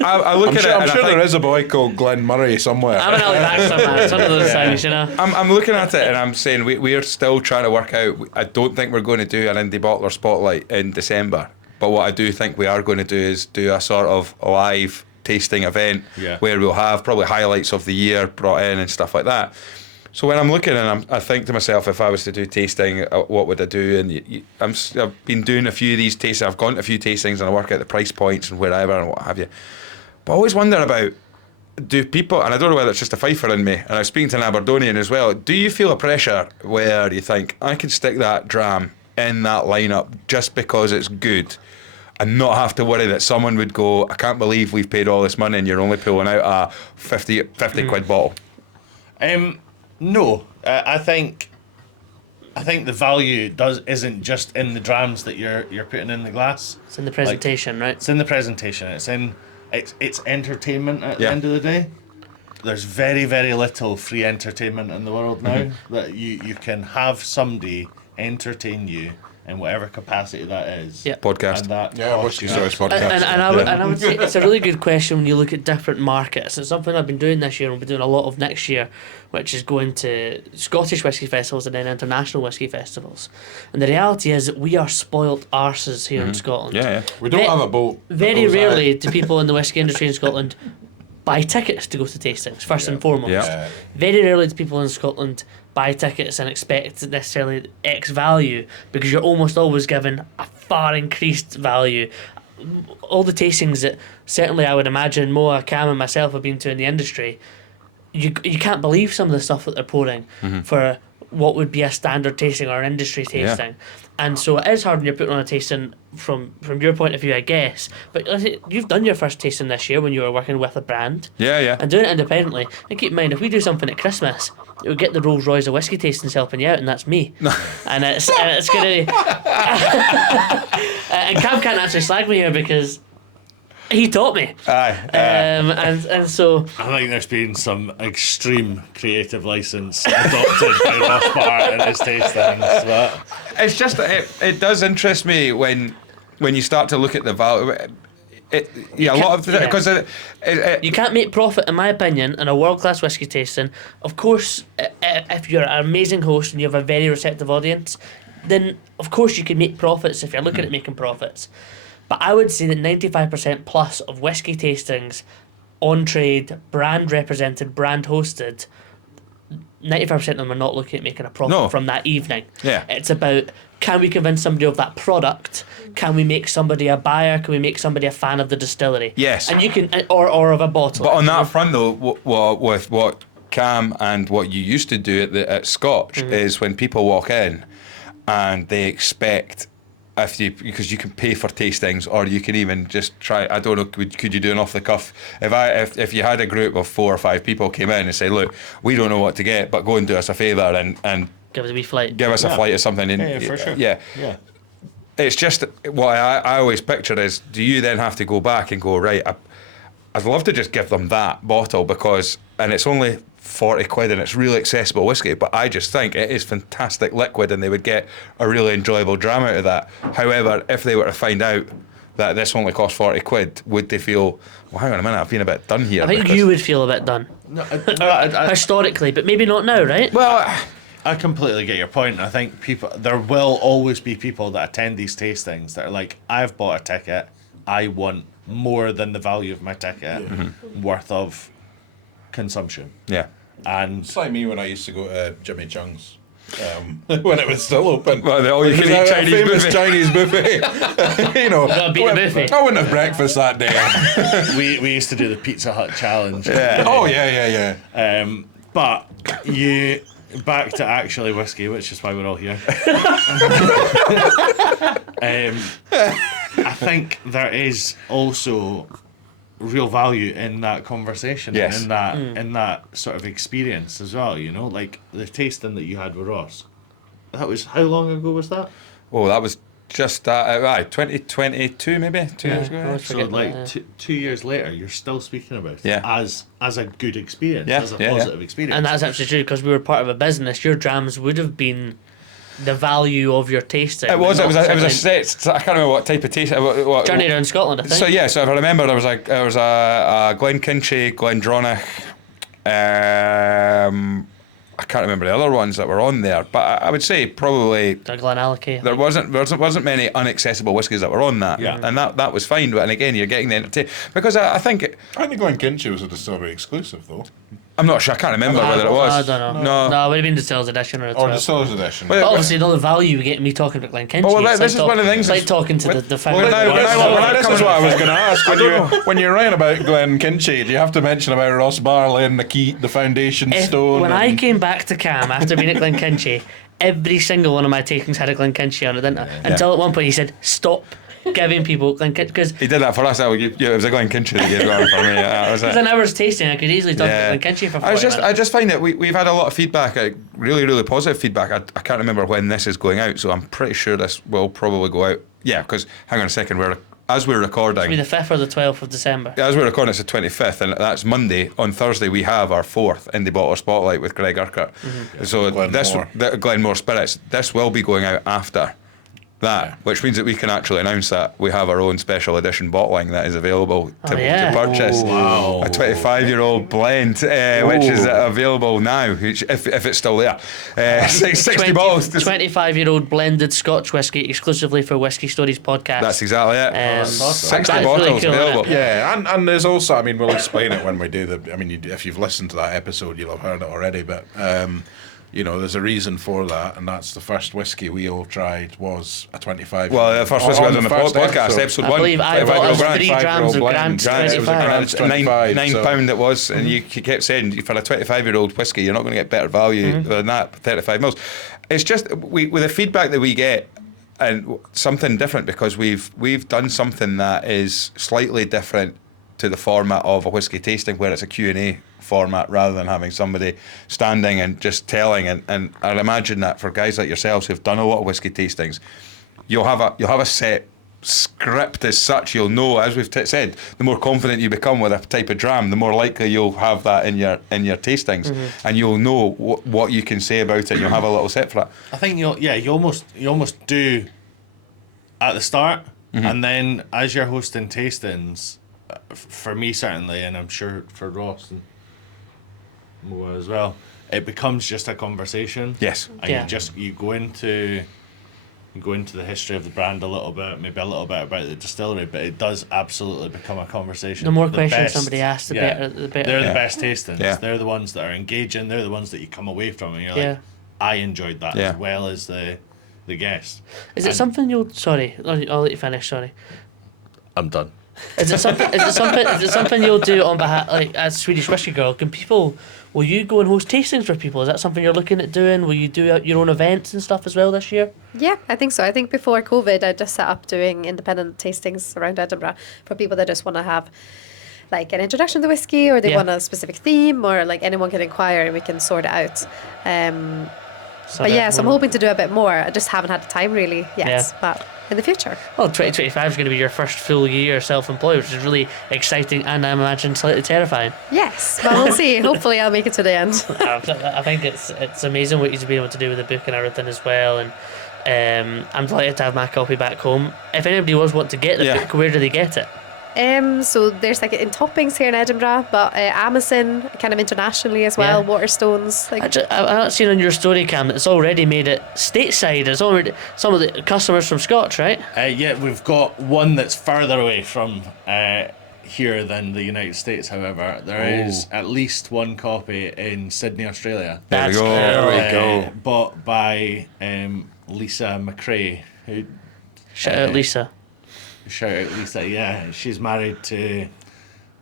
I look I'm at sure, it I'm and sure I think, there is a boy called Glenn Murray somewhere. I'm an Ali Baxter man. It's one of those things, you know. I'm looking at it and I'm saying we're still trying to work out. I don't think we're going to do an indie bottler spotlight in December. But what I do think we are going to do is do a sort of live tasting event where we'll have probably highlights of the year brought in and stuff like that. So when I'm looking and I think to myself, if I was to do tasting, what would I do? And I've been doing a few of these tastings. I've gone to a few tastings and I work out the price points and wherever and what have you. But I always wonder about, do people, and I don't know whether it's just a Fifer in me, and I was speaking to an Aberdonian as well, do you feel a pressure where you think, I can stick that dram in that lineup just because it's good and not have to worry that someone would go, I can't believe we've paid all this money and you're only pulling out a 50 quid bottle? No, I think the value isn't just in the drams that you're putting in the glass. It's in the presentation, right? It's in the presentation. It's entertainment at the end of the day. There's very, very little free entertainment in the world now. That you can have somebody entertain you in whatever capacity that is. Yeah. Podcast. And that Yeah, costs Whiskey you Stories extra. podcast. And I would say it's a really good question when you look at different markets. It's something I've been doing this year and we'll be doing a lot of next year, which is going to Scottish whisky festivals and then international whisky festivals. And the reality is that we are spoilt arses here in Scotland. Yeah. We don't have a boat. that Very goes out. rarely do people in the whisky industry in Scotland buy tickets to go to tastings, first and foremost. Yeah. Very rarely do people in Scotland buy tickets and expect necessarily X value, because you're almost always given a far increased value. All the tastings that certainly I would imagine Moa, Cam and myself have been to in the industry, you can't believe some of the stuff that they're pouring for what would be a standard tasting or an industry tasting. And so it is hard when you're putting on a tasting from your point of view, I guess. But you've done your first tasting this year when you were working with a brand. Yeah. And doing it independently. And keep in mind, if we do something at Christmas, you'll get the Rolls Royce of whiskey tastings helping you out, and that's me. and it's going to... and Cam can't actually slag me here because he taught me. Aye. And so... I think there's been some extreme creative license adopted by Ross Bar and his tastings, but It's just it does interest me when you start to look at the value. A lot of because You can't make profit, in my opinion, in a world-class whisky tasting. Of course, if you're an amazing host and you have a very receptive audience, then of course you can make profits if you're looking at making profits. But I would say that 95% plus of whisky tastings, on trade, brand represented, brand hosted, 95% of them are not looking at making a profit from that evening. Yeah. It's about, can we convince somebody of that product? Can we make somebody a buyer? Can we make somebody a fan of the distillery? Yes. And you can, or of a bottle. But on that front, though, with what Cam and what you used to do at Scotch is when people walk in and they expect, because you can pay for tastings, or you can even just try. I don't know. Could you do an off the cuff? If you had a group of 4 or 5 people came in and say, look, we don't know what to get, but go and do us a favour and give us a wee flight. give us a flight or something. yeah, for sure. Yeah. It's just what I always picture is, do you then have to go back and go, right, I'd love to just give them that bottle and it's only 40 quid and it's really accessible whiskey, but I just think it is fantastic liquid and they would get a really enjoyable dram out of that. However, if they were to find out that this only costs 40 quid, would they feel, well, hang on a minute, I've been a bit done here? I think you would feel a bit done. No, Historically, but maybe not now, right? Well, I completely get your point. I think there will always be people that attend these tastings that are like, I've bought a ticket, I want more than the value of my ticket worth of consumption. yeah. And It's like me when I used to go to Jimmy Chung's. When it was still open. Well, the all-you-can-eat It was a Chinese famous buffet. Chinese buffet. Gotta beat the buffet. I wouldn't have breakfast that day. we used to do the Pizza Hut challenge. Oh, yeah. But you back to actually whiskey, which is why we're all here. I think there is also real value in that conversation Yes. and in that sort of experience as well, you know, like the tasting that you had with Ross. That was, how long ago was that? Oh, that was just 2022 maybe, 2 years ago. I was So forgetting like that, 2 years later, you're still speaking about it Yeah. as a good experience, Yeah, as a yeah, yeah. positive experience. And that's actually true, because we were part of a business. Your drams would have been the value of your tasting. It was a Not set. I can't remember what type of taste. What, journey around Scotland, I think. So yeah, so if I remember, there was a Glenkinchie, Glendronach. I can't remember the other ones that were on there, but I would say probably Glenallachie. there wasn't many inaccessible whiskies that were on that, Yeah. and that was fine. But and again, you're getting the entertainment, because I think I think Glenkinchie was a distillery exclusive, though. I'm not sure. I can't remember whether it was. I don't know. No. it would have been Distillers Edition or a Or 12. Distillers Edition. Well, But obviously, the other value we get me talking about Glenkinchie. Oh, well, it's this like is one of the things It's like that's- talking to the Well, founder. now, of the this business. is what I was going to ask. When you're writing about Glenkinchie, do you have to mention about Ross Bar laying the foundation stone? When I and- came back to Cam after being at Glenkinchie, every single one of my takings had a Glenkinchie on it, didn't it? Until at one point he said, "Stop giving people Glenkinchie," because He did that for us. It was a Glenkinchie that gave it for me. That was it was it. an hour's tasting. I could easily talk Yeah. about Glenkinchie for 40 I minutes. just find that we've had a lot of feedback, really, really positive feedback. I can't remember when this is going out, so I'm pretty sure this will probably go out. Yeah, because hang on a second, as we're recording. It'll be the 5th or the 12th of December. As we're recording, it's the 25th, and that's Monday. On Thursday, we have our 4th Indie Bottler Spotlight with Greg Urquhart. So Glenmore. Glenmore Spirits. This will be going out after that, which means that we can actually announce that we have our own special edition bottling that is available to purchase. Wow. A 25-year-old blend, which is available now, which, if it's still there. 60 bottles. 25-year-old blended Scotch whisky exclusively for Whisky Stories podcast. That's exactly it. That's awesome. 60 That's bottles really cool, available. isn't it? Yeah, and there's also, I mean, we'll explain it when we do the. I mean, if you've listened to that episode, you'll have heard it already. But you know, there's a reason for that, and that's the first whiskey we all tried was a 25. Well, the first whiskey was on the first podcast, episode I 1. believe I bought us 3 grams of Grant's Grant's, it was a 25. Grant's, Grant's 25, £9 it was, and you kept saying for a 25-year-old whiskey, you're not going to get better value than that, 35 mils. It's just with the feedback that we get, and something different, because we've done something that is slightly different to the format of a whiskey tasting, where it's a Q&A format rather than having somebody standing and just telling. And I'd imagine that for guys like yourselves who've done a lot of whiskey tastings, you'll have a set script as such. You'll know, as we've said, the more confident you become with a type of dram, the more likely you'll have that in your tastings, and you'll know what you can say about it. And you'll have a little set for that. I think you almost do at the start, and then as you're hosting tastings, for me certainly, and I'm sure for Ross and Moa as well, it becomes just a conversation. Yes. And you go into the history of the brand a little bit, maybe a little bit about the distillery, but it does absolutely become a conversation. The more questions somebody asks, the better. They're the best tastings. Yeah. They're the ones that are engaging. They're the ones that you come away from and you're Yeah. like, I enjoyed that Yeah. as well as the guest. Is it something you'll? Sorry, I'll let you finish. Sorry. I'm done. Is it something you'll do on behalf, like as Swedish Whisky Girl? Will you go and host tastings for people? Is that something you're looking at doing? Will you do your own events and stuff as well this year? Yeah, I think so. I think before COVID, I just set up doing independent tastings around Edinburgh for people that just want to have like an introduction to whiskey, or they want a specific theme, or like anyone can inquire and we can sort it out. So I'm hoping to do a bit more. I just haven't had the time really yet, but in the future. Well, 2025 is going to be your first full year self-employed, which is really exciting and I imagine slightly terrifying. Yes, but we'll see. Hopefully I'll make it to the end. I think it's amazing what you've been able to do with the book and everything as well, and I'm delighted to have my copy back home. If anybody was want to get the book, where do they get it? So there's like in toppings here in Edinburgh, but Amazon kind of internationally as well. Waterstones. Like I've seen on your story, Cam, that it's already made it stateside. It's already some of the customers from Scotch, right? We've got one that's further away from here than the United States. However, there is at least one copy in Sydney, Australia. There we go. Bought by Lisa McRae. Who Shout out Lisa. Shout out Lisa, yeah. She's married to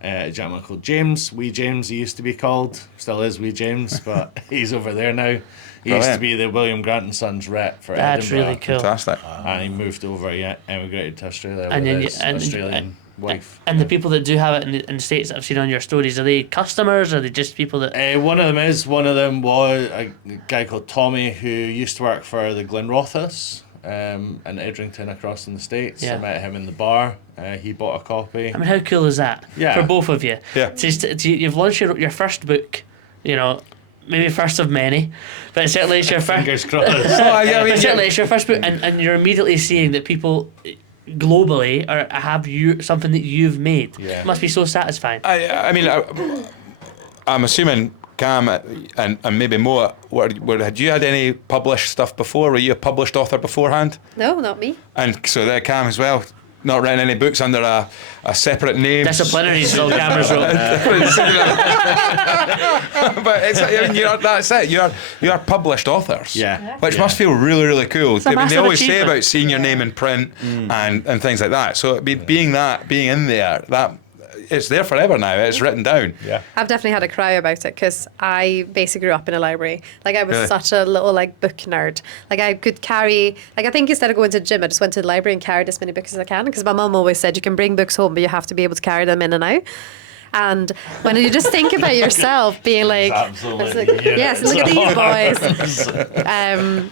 a gentleman called James. Wee James, he used to be called. Still is Wee James, but he's over there now. He used to be the William Grant and Sons rep for Edinburgh. That's really cool. Fantastic. And he moved over, emigrated to Australia And with then his Australian wife. And the people that do have it in the States that I've seen on your stories, are they customers, or are they just people that... One of them was a guy called Tommy who used to work for the Glenrothes in Edrington across in the States. I met him in the bar. He bought a copy. I mean, how cool is that? Yeah. For both of you. Yeah. You've launched your first book, maybe first of many, but certainly it's your first... Fingers crossed. Certainly it's your first book, and you're immediately seeing that people globally have something that you've made. Yeah. It must be so satisfying. I'm assuming Cam and maybe Moa, had you had any published stuff before? Were you a published author beforehand? No, not me. And so there, Cam as well. Not written any books under a separate name. Disciplinaries is all Cameron's wrote. But that's it. You are published authors. Yeah. Which must feel really, really cool. It's a They massive always say achievement. about seeing your name in print and things like that. So being in there, that it's there forever now. It's written down. Yeah. I've definitely had a cry about it because I basically grew up in a library. Like I was Really? such a little book nerd. Like I could carry, I think instead of going to the gym, I just went to the library and carried as many books as I can because my mum always said you can bring books home, but you have to be able to carry them in and out. And when you just think about yourself being like, Absolutely. yes, look at these boys.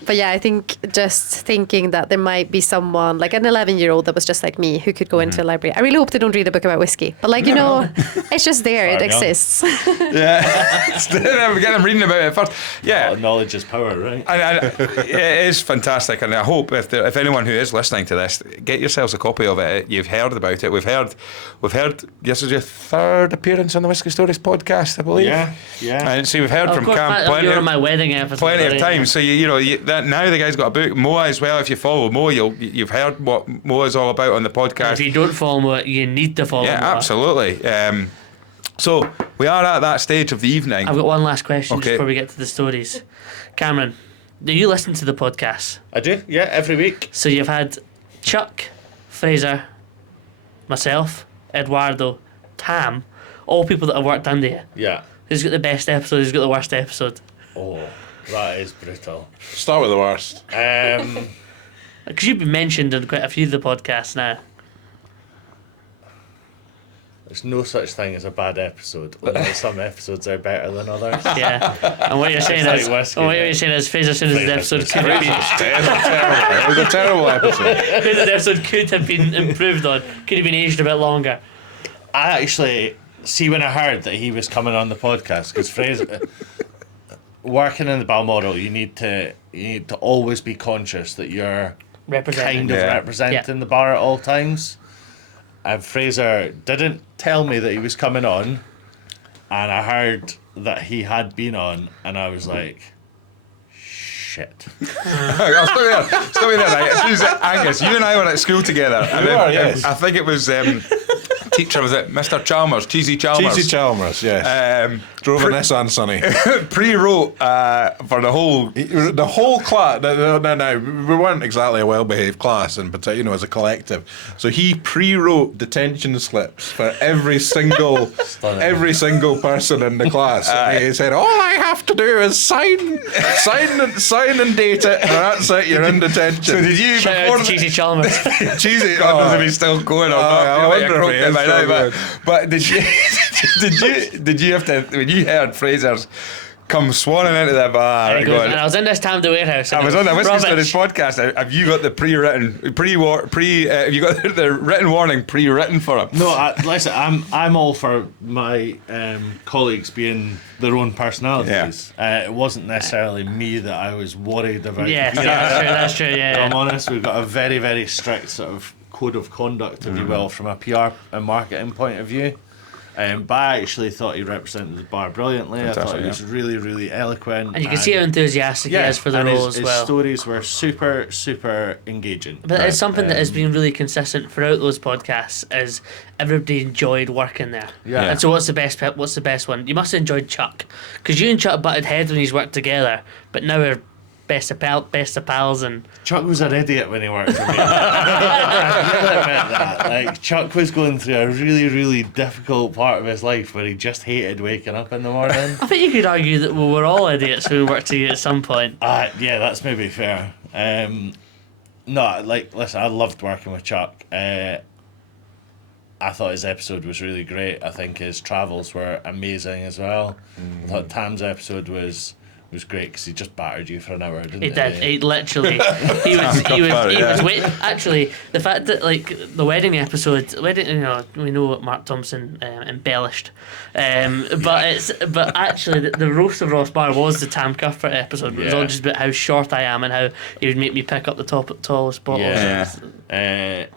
But yeah, I think just thinking that there might be someone, like an 11-year-old that was just like me, who could go into a library. I really hope they don't read a book about whiskey. But like, it's just there. It exists. Yeah. We get them reading about it first. Yeah. Knowledge is power, right? And it is fantastic, and I hope if anyone who is listening to this, get yourselves a copy of it. You've heard about it. We've heard. This is your third appearance on the Whiskey Stories podcast, I believe. Yeah. And see, we've heard from Cam plenty of my wedding episode. Plenty of times. So now the guy's got a book. Moa as well. If you follow Moa, you've heard what Moa's all about on the podcast. If you don't follow Moa, you need to follow Moa. Yeah, absolutely. So we are at that stage of the evening. I've got one last question Okay. just before we get to the stories. Cameron, do you listen to the podcast? I do, yeah, every week. So you've had Chuck, Fraser, myself, Eduardo, Tam, all people that have worked under you. Yeah. Who's got the best episode? Who's got the worst episode? Oh, that is brutal. Start with the worst. Because you've been mentioned in quite a few of the podcasts now. There's no such thing as a bad episode. Only some episodes are better than others. Yeah. And what you're saying like is, whiskey, Fraser Soon's episode could have been, It was a terrible episode. Fraser's episode could have been improved on. Could have been aged a bit longer. I actually see when I heard that he was coming on the podcast, because Fraser, working in the Balmoral, you need to always be conscious that you're kind of representing the bar at all times. And Fraser didn't tell me that he was coming on, and I heard that he had been on, and I was like, shit. I'll stop you there. Right? Angus, you and I were at school together. Yes. I think it was teacher, was it Mr. Chalmers, Cheesy Chalmers? Cheesy Chalmers, yes. Drove a Nissan Sunny. Pre-wrote for the whole class. No, we weren't exactly a well-behaved class, in particular, as a collective. So he pre-wrote detention slips for every single person in the class. And he said, "All I have to do is sign and date it, and that's it. You're in detention." So did you? Shout out to Cheesy Chalmers. Cheesy, God knows if he's still going or not. I wonder if he is still going. But did you have to, when you heard Fraser's come swanning into the bar And I was in this Tam the warehouse. I was on the Whiskey rubbish. Stories podcast. Have you got the have you got the written warning pre-written for him? No, listen, I'm all for my colleagues being their own personalities. It wasn't necessarily me that I was worried about. Yes, that's true. If Yeah. I'm honest, we've got a very, very strict sort of code of conduct, if you will, from a PR and marketing point of view. But I actually thought he represented the bar brilliantly. Fantastic, I thought he was really, really eloquent. And you can see how enthusiastic he is for the role as well. His stories were super, super engaging. But it's something that has been really consistent throughout those podcasts. Is everybody enjoyed working there? Yeah. And so what's the best one? You must have enjoyed Chuck, because you and Chuck butted heads when he's worked together, but now we're best of pals. And Chuck was an idiot when he worked for me. I really admit that. Like, Chuck was going through a really, really difficult part of his life where he just hated waking up in the morning. I think you could argue that we were all idiots who worked together at some point. Yeah, that's maybe fair. No, like, listen, I loved working with Chuck. I thought his episode was really great. I think his travels were amazing as well. I thought Tam's episode was great because he just battered you for an hour, didn't he? He did. He literally. He was wait. Actually, the fact that like the wedding episode, we know what Mark Thompson embellished, but actually the roast of Ross Bar was the Tam Cuthbert episode. It was all just about how short I am and how he would make me pick up the tallest bottles. Yeah.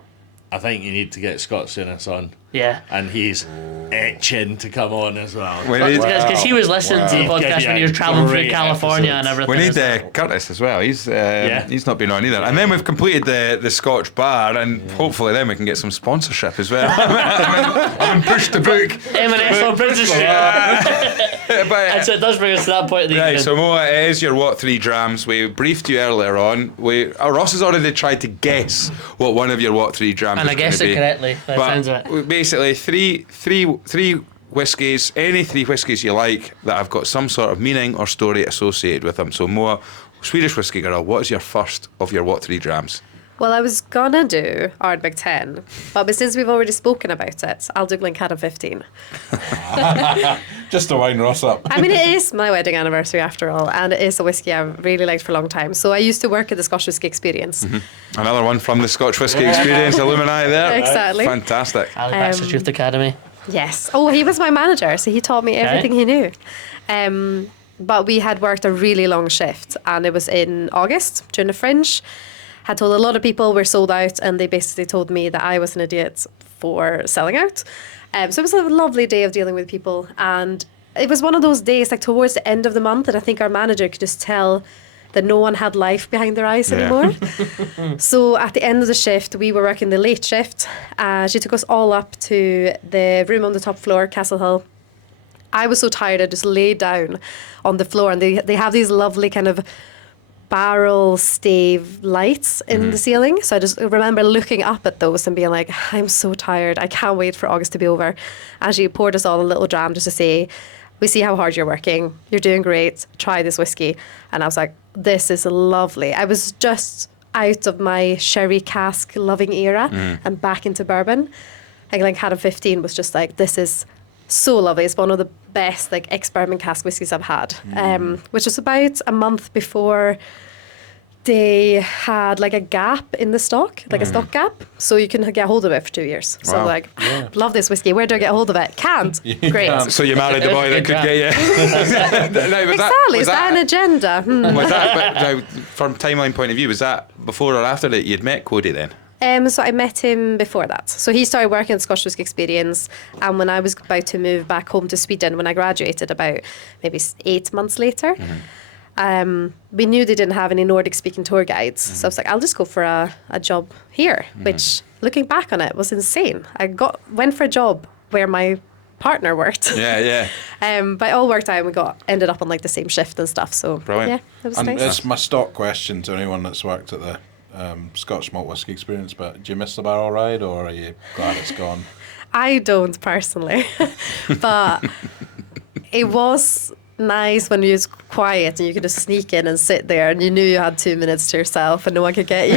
I think you need to get Scott Sunis on. Yeah. And he's itching to come on as well. Because he was listening to the podcast when he was travelling through California and everything. We need Curtis as well. He's not been on either. And then we've completed the Scotch bar, and hopefully then we can get some sponsorship as well. I'm pushed to book. M&S on Princess Street. And so it does bring us to that point of the evening. Right, so Moa, it is your What 3 Drams. We briefed you earlier on. Ross has already tried to guess what one of your What 3 Drams And is I guessed going to it be. correctly. By the sounds of it. Basically, three whiskies, any three whiskies you like that have got some sort of meaning or story associated with them. So Moa, Swedish Whisky Girl, what is your first of your What 3 Drams? Well, I was gonna do Ardbeg 10, but since we've already spoken about it, I'll do Glencairn 15. Just to wind Ross up. I mean, it is my wedding anniversary after all, and it is a whiskey I've really liked for a long time. So I used to work at the Scotch Whisky Experience. Another one from the Scotch Whisky Experience alumni there. Exactly. Fantastic. Halifax Youth Academy. Yes. Oh, he was my manager, so he taught me everything he knew. But we had worked a really long shift, and it was in August during the Fringe. Had told a lot of people we're sold out, and they basically told me that I was an idiot for selling out. So it was a lovely day of dealing with people, and it was one of those days, like towards the end of the month, and I think our manager could just tell that no one had life behind their eyes anymore. So at the end of the shift, we were working the late shift. She took us all up to the room on the top floor, Castle Hill. I was so tired, I just laid down on the floor, and they have these lovely kind of barrel stave lights in the ceiling. So I just remember looking up at those and being like, I'm so tired. I can't wait for August to be over. And she poured us all a little dram just to say, we see how hard you're working. You're doing great. Try this whiskey. And I was like, this is lovely. I was just out of my sherry cask loving era and back into bourbon. And Glencairn 15 was just like, this is so lovely. It's one of the best like ex-bourbon cask whiskies I've had, which was about a month before they had like a gap in the stock, like a stock gap, so you can get hold of it for 2 years. So I'm like, love this whiskey. Where do I get hold of it? Can't. Great. So you married the boy that could get you. Exactly. Is that an agenda? Was that, but now, from timeline point of view, was that before or after that you'd met Cody then? So I met him before that. So he started working at Scottish Whisky Experience, and when I was about to move back home to Sweden, when I graduated about maybe 8 months later, we knew they didn't have any Nordic-speaking tour guides. So I was like, I'll just go for a job here, which, looking back on it, was insane. I went for a job where my partner worked. Yeah. But it all worked out, and we ended up on like the same shift and stuff. So Brilliant. yeah, it was And nice. it's my stock question to anyone that's worked at the Scotch Malt Whisky Experience, but do you miss the barrel ride, or are you glad it's gone? I don't personally, but it was nice when you was quiet and you could just sneak in and sit there, and you knew you had 2 minutes to yourself and no one could get you.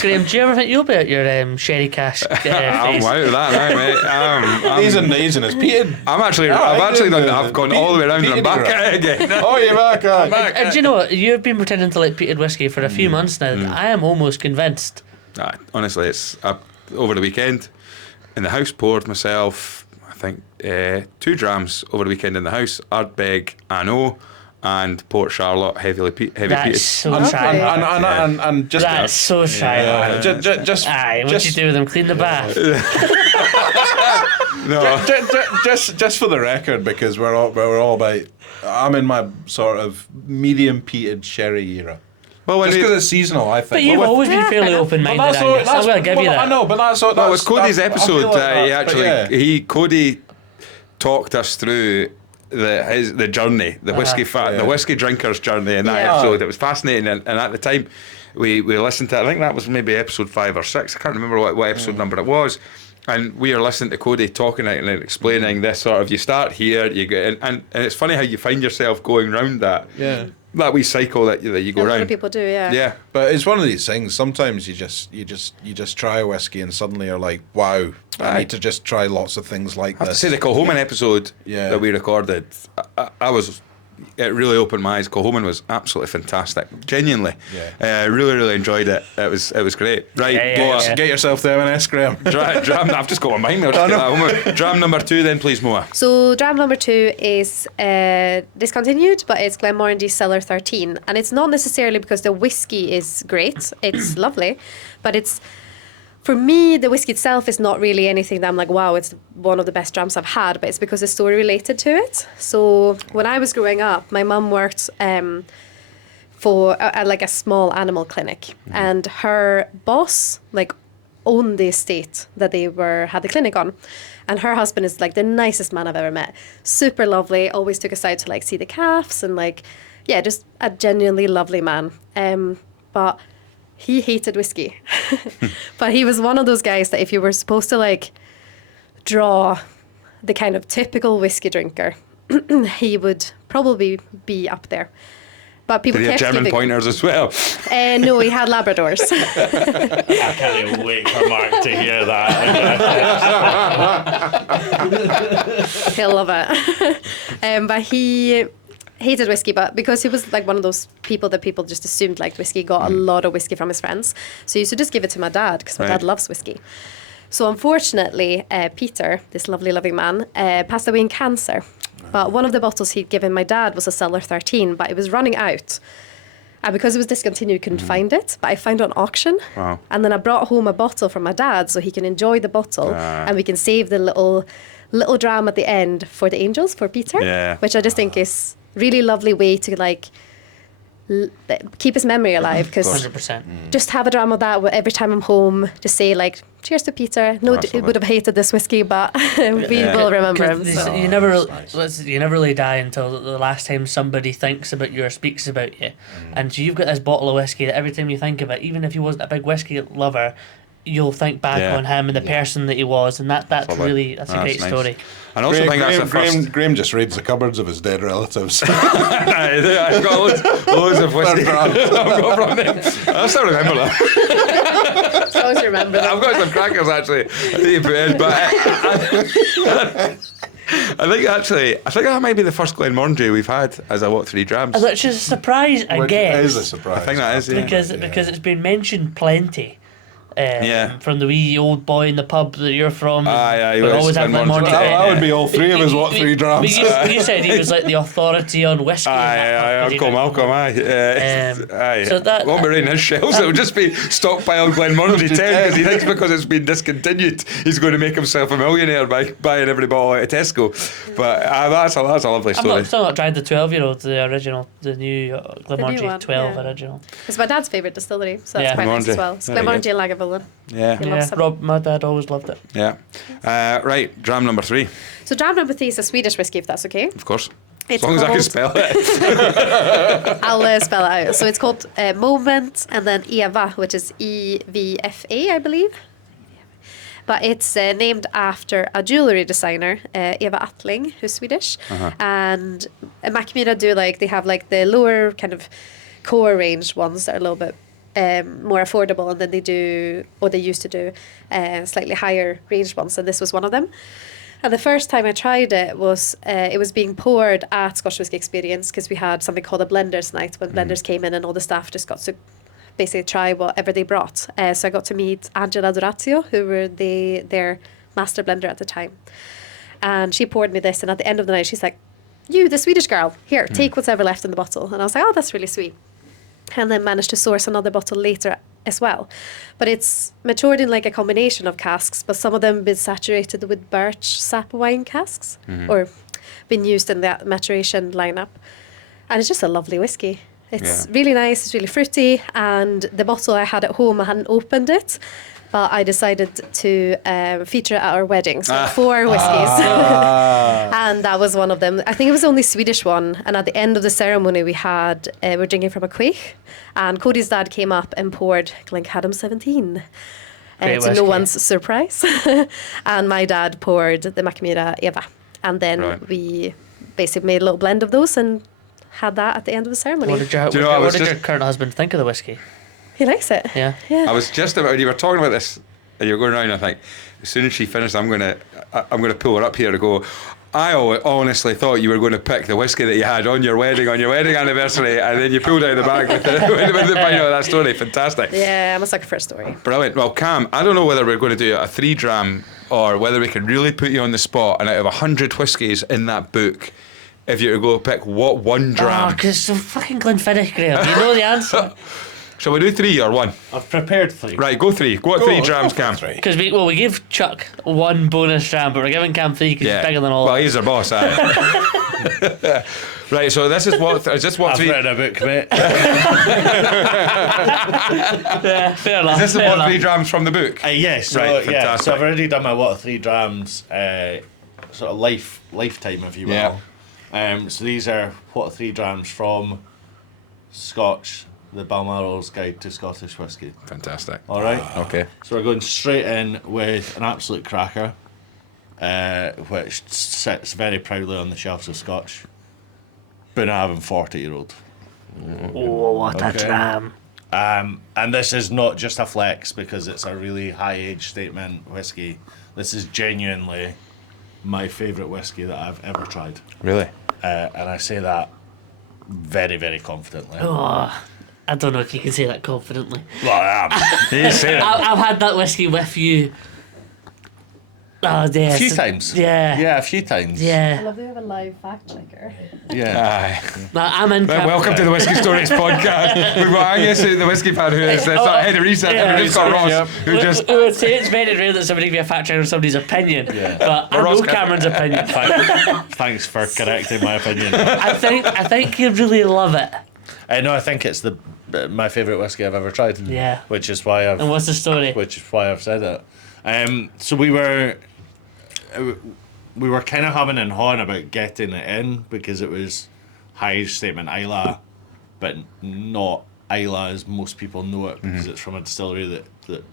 Graham, do you ever think you'll be at your sherry cask I'm phase? out of that now, mate. He's in his peated. I've actually done that. I've gone all the way around and I'm back at it again. Oh, you're back. And do you know what? You've been pretending to like peated whiskey for a few months now. I am almost convinced. Honestly, it's over the weekend in the house poured myself, I think, 2 drams over the weekend in the house. Ardbeg Anno and Port Charlotte heavy That's peated. so try. And just That's so try. just Aye, what you do with them? Clean the bath. No. just for the record, because we're all about. I'm in my sort of medium peated sherry era. Well, when Just because it's seasonal, I think. But you've always been fairly open-minded, Angus. I'm going to give you that. I know, but that's well, it was Cody's episode. He Cody talked us through the journey, the whiskey the whiskey drinker's journey in that episode. It was fascinating, and at the time we listened to it. I think that was maybe episode 5 or 6. I can't remember what episode number it was. And we are listening to Cody talking and explaining this sort of, you start here, you get, and it's funny how you find yourself going round that. Yeah. That wee cycle that you go A lot round. of people do, yeah. Yeah. But it's one of these things. Sometimes you just try a whiskey and suddenly you're like, wow, I need to just try lots of things like I have this. to say the Kilhoman episode Yeah. that we recorded, it really opened my eyes. Kilhoman was absolutely fantastic, genuinely. Yeah. Really enjoyed it. It was great. Right, Moa, Get yourself the M&S, Graham. Dram. I've just got my mind. I'll just get that home. Dram number 2, then, please, Moa. So dram number 2 is discontinued, but it's Glenmorangie Cellar 13, and it's not necessarily because the whiskey is great. It's lovely, but it's, for me, the whiskey itself is not really anything that I'm like, wow, it's one of the best drams I've had, but it's because the story related to it. So when I was growing up, my mum worked for like a small animal clinic, and her boss owned the estate that they had the clinic on. And her husband is like the nicest man I've ever met. Super lovely, always took us out to see the calves, and just a genuinely lovely man. But he hated whiskey. But he was one of those guys that if you were supposed to draw the kind of typical whiskey drinker, he would probably be up there. But people Did he have kept German giving. pointers as well? No, he had Labradors. I can't wait for Mark to hear that. He'll love it. But he hated whiskey, but because he was like one of those people that people just assumed liked whiskey, got a lot of whiskey from his friends. So he used to just give it to my dad because my Right. dad loves whiskey. So unfortunately, Peter, this lovely, loving man, passed away in cancer. But one of the bottles he'd given my dad was a Cellar 13, but it was running out. And because it was discontinued, couldn't find it. But I found it on auction. Wow. And then I brought home a bottle from my dad so he can enjoy the bottle. And we can save the little dram at the end for the angels, for Peter. Yeah. Which I just think is really lovely way to like keep his memory alive. Because 100%. just have a dram of that every time I'm home. Just say like, cheers to Peter. No, he Absolutely. would have hated this whiskey, but we will remember him. 'Cause So. you never really die until the last time somebody thinks about you or speaks about you. And so you've got this bottle of whiskey that every time you think of it, even if he wasn't a big whiskey lover, you'll think back Yeah. on him and the person that he was, and that's Lovely. really a great nice. story. And I also think that's the first. Graham just raids the cupboards of his dead relatives. I've got loads of whiskey. I've got from them. I still remember that. I always remember that. I've got some crackers actually. I need to put in, but I think that might be the first Glenmorangie we've had as a 3 drams. Which is a surprise, I Which guess. is a surprise. I think that is, yeah. because it's been mentioned plenty. Yeah. From the wee old boy in the pub that you're from. Aye, we well, always have Glenmorangie. Glenmorangie. That would be all three of us, what, 3 drams? You said he was like the authority on whiskey. Aye, Uncle Malcolm, aye. Aye. So that- won't be raiding his shelves, it'll just be stockpiled Glenmorangie 10 because he thinks because it's been discontinued, he's going to make himself a millionaire by buying every bottle out of Tesco. But that's a lovely story. I'm still not tried the 12-year-old, the original, the new Glenmorangie one, 12 yeah. original. It's my dad's favourite distillery, so that's Yeah. quite nice as Glenmorangie. well. It's There you go. Glenmorangie and Lagavulin. Yeah. He loves them. Rob, my dad always loved it. Yeah. Right, dram number 3, So dram number 3 is a Swedish whiskey, if that's okay. of course. It's As long as I can called- spell it. I'll spell it out. So it's called Moment and then Eva, which is EVFA, I believe. But it's named after a jewellery designer, Eva Attling, who's Swedish. And Macmillan they have like the lower kind of core range ones that are a little bit more affordable, and then they used to do slightly higher range ones, and this was one of them. And the first time I tried it was being poured at Scottish Whisky Experience because we had something called a blenders night when blenders came in and all the staff just got to basically try whatever they brought. So I got to meet Angela Dorazio, who were their master blender at the time. And she poured me this, and at the end of the night she's like, "You, the Swedish girl, here, take what's ever left in the bottle." And I was like, "Oh, that's really sweet." And then managed to source another bottle later as well. But it's matured in like a combination of casks, but some of them been saturated with birch sap wine casks or been used in that maturation lineup. And it's just a lovely whiskey. It's really nice, it's really fruity, and the bottle I had at home, I hadn't opened it, but I decided to feature it at our wedding. So 4 whiskies. And that was one of them. I think it was the only Swedish one. And at the end of the ceremony, we were drinking from a quaich. And Cody's dad came up and poured Glencadam 17. Great To no whiskey. one's surprise. And my dad poured the Macmillan Eva. And then Right. we basically made a little blend of those and had that at the end of the ceremony. What did your, Do you know, I what was did just- your current husband think of the whiskey? He likes it. Yeah. Yeah. I was just about, when you were talking about this, and you were going around, I think, as soon as she finished, I'm gonna pull her up here to go, I honestly thought you were going to pick the whiskey that you had on your wedding anniversary, and then you pulled out the bag with the final of that story. Fantastic. Yeah, I'm a sucker for a story. Brilliant. Well, Cam, I don't know whether we're going to do a 3 dram or whether we can really put you on the spot, and out of 100 whiskies in that book, if you were to go pick what 1 Oh, dram. because it's so fucking Glenfiddich, Graham. You know the answer. Shall we do 3 or 1? I've prepared 3. Right, go 3. Go at 3 drams, Cam. Because we gave Chuck 1 bonus dram, but we're giving Cam 3 because he's bigger than all Well, of us. he's our boss, aye. Right, so this is what 3. I've read a book, mate. Yeah, fair enough. Is this fair what enough. 3 drams from the book? Yes, so, Right, yeah. fantastic. So I've already done my what are 3 drams, sort of lifetime, if you will. So these are what are 3 drams from Scotch, the Balmoral's Guide to Scottish Whisky. Fantastic. All right. Okay. So we're going straight in with an absolute cracker, which sits very proudly on the shelves of Scotch. Bunnahabhain 40-year-old Oh, what a Okay. dram. And this is not just a flex because it's a really high age statement whiskey. This is genuinely my favourite whiskey that I've ever tried. Really? And I say that very, very confidently. Oh, I don't know if you can say that confidently. Well, I am. You say it. I've had that whiskey with you. Oh, dear. A few times. Yeah. Yeah, a few times. Yeah. love that we have a live fact checker. Yeah. Aye. No, I'm in. Well, welcome to the Whiskey Stories podcast. We've got Angus, the whiskey fan, who is that's not head of research, Yeah. and we've just got Ross, Yep. who just. We would say it's very rare that somebody give a fact check on somebody's opinion. Yeah. But I Ross know can- Cameron's opinion. Thanks for correcting my opinion. I think you really love it. No, I think it's my favourite whiskey I've ever tried. Yeah. Which is why And what's the story? I've said it. So we were kind of humming and hawing about getting it in because it was high age statement Isla, but not Isla as most people know it because it's from a distillery that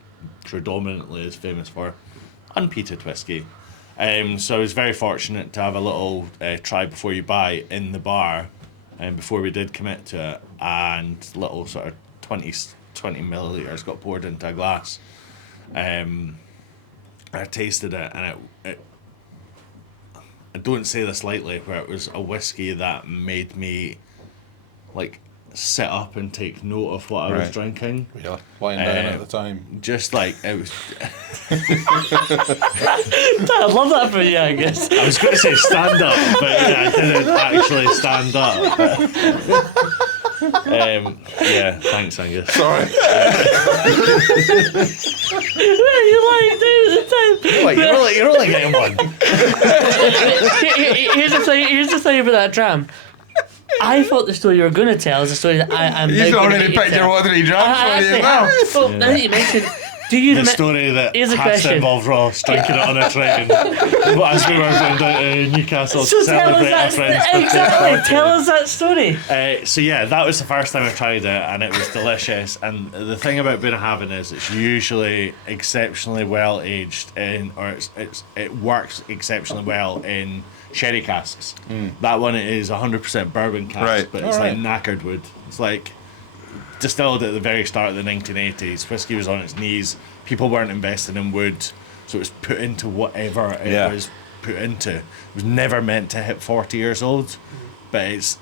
predominantly is famous for unpeated whiskey. So I was very fortunate to have a little try before you buy in the bar, and before we did commit to it, and little sort of 20 millilitres got poured into a glass. I tasted it, and it I don't say this lightly, where it was a whiskey that made me like sit up and take note of what I was Right. drinking. Yeah, lying down at the time. Just like it was. I love that for you, I guess. I was going to say stand up, but yeah, I didn't actually stand up. Yeah, thanks, Angus. Sorry. You lying down at the time. Wait, you're only getting one. Here's the thing about that dram. I thought the story you were going to tell is a story that I'm He's now gonna already get you picked to your tell. watery drums I for you actually now. have. Well, now that you mentioned, do you The remember? story that Here's a has to question. involve Ross drinking it on a train as we were going down to Newcastle So to tell us celebrate our that friend's exactly. Tell us that story. So yeah, that was the first time I tried it, and it was delicious. And the thing about Bunnahabhain is it's usually exceptionally well aged it works exceptionally well in sherry casks. That one is 100% bourbon cask, Right. but it's Alright. like knackered wood. It's like distilled at the very start of the 1980s. Whiskey was on its knees. People weren't investing in wood, so it was put into whatever it Yeah. was put into. It was never meant to hit 40 years old, but it's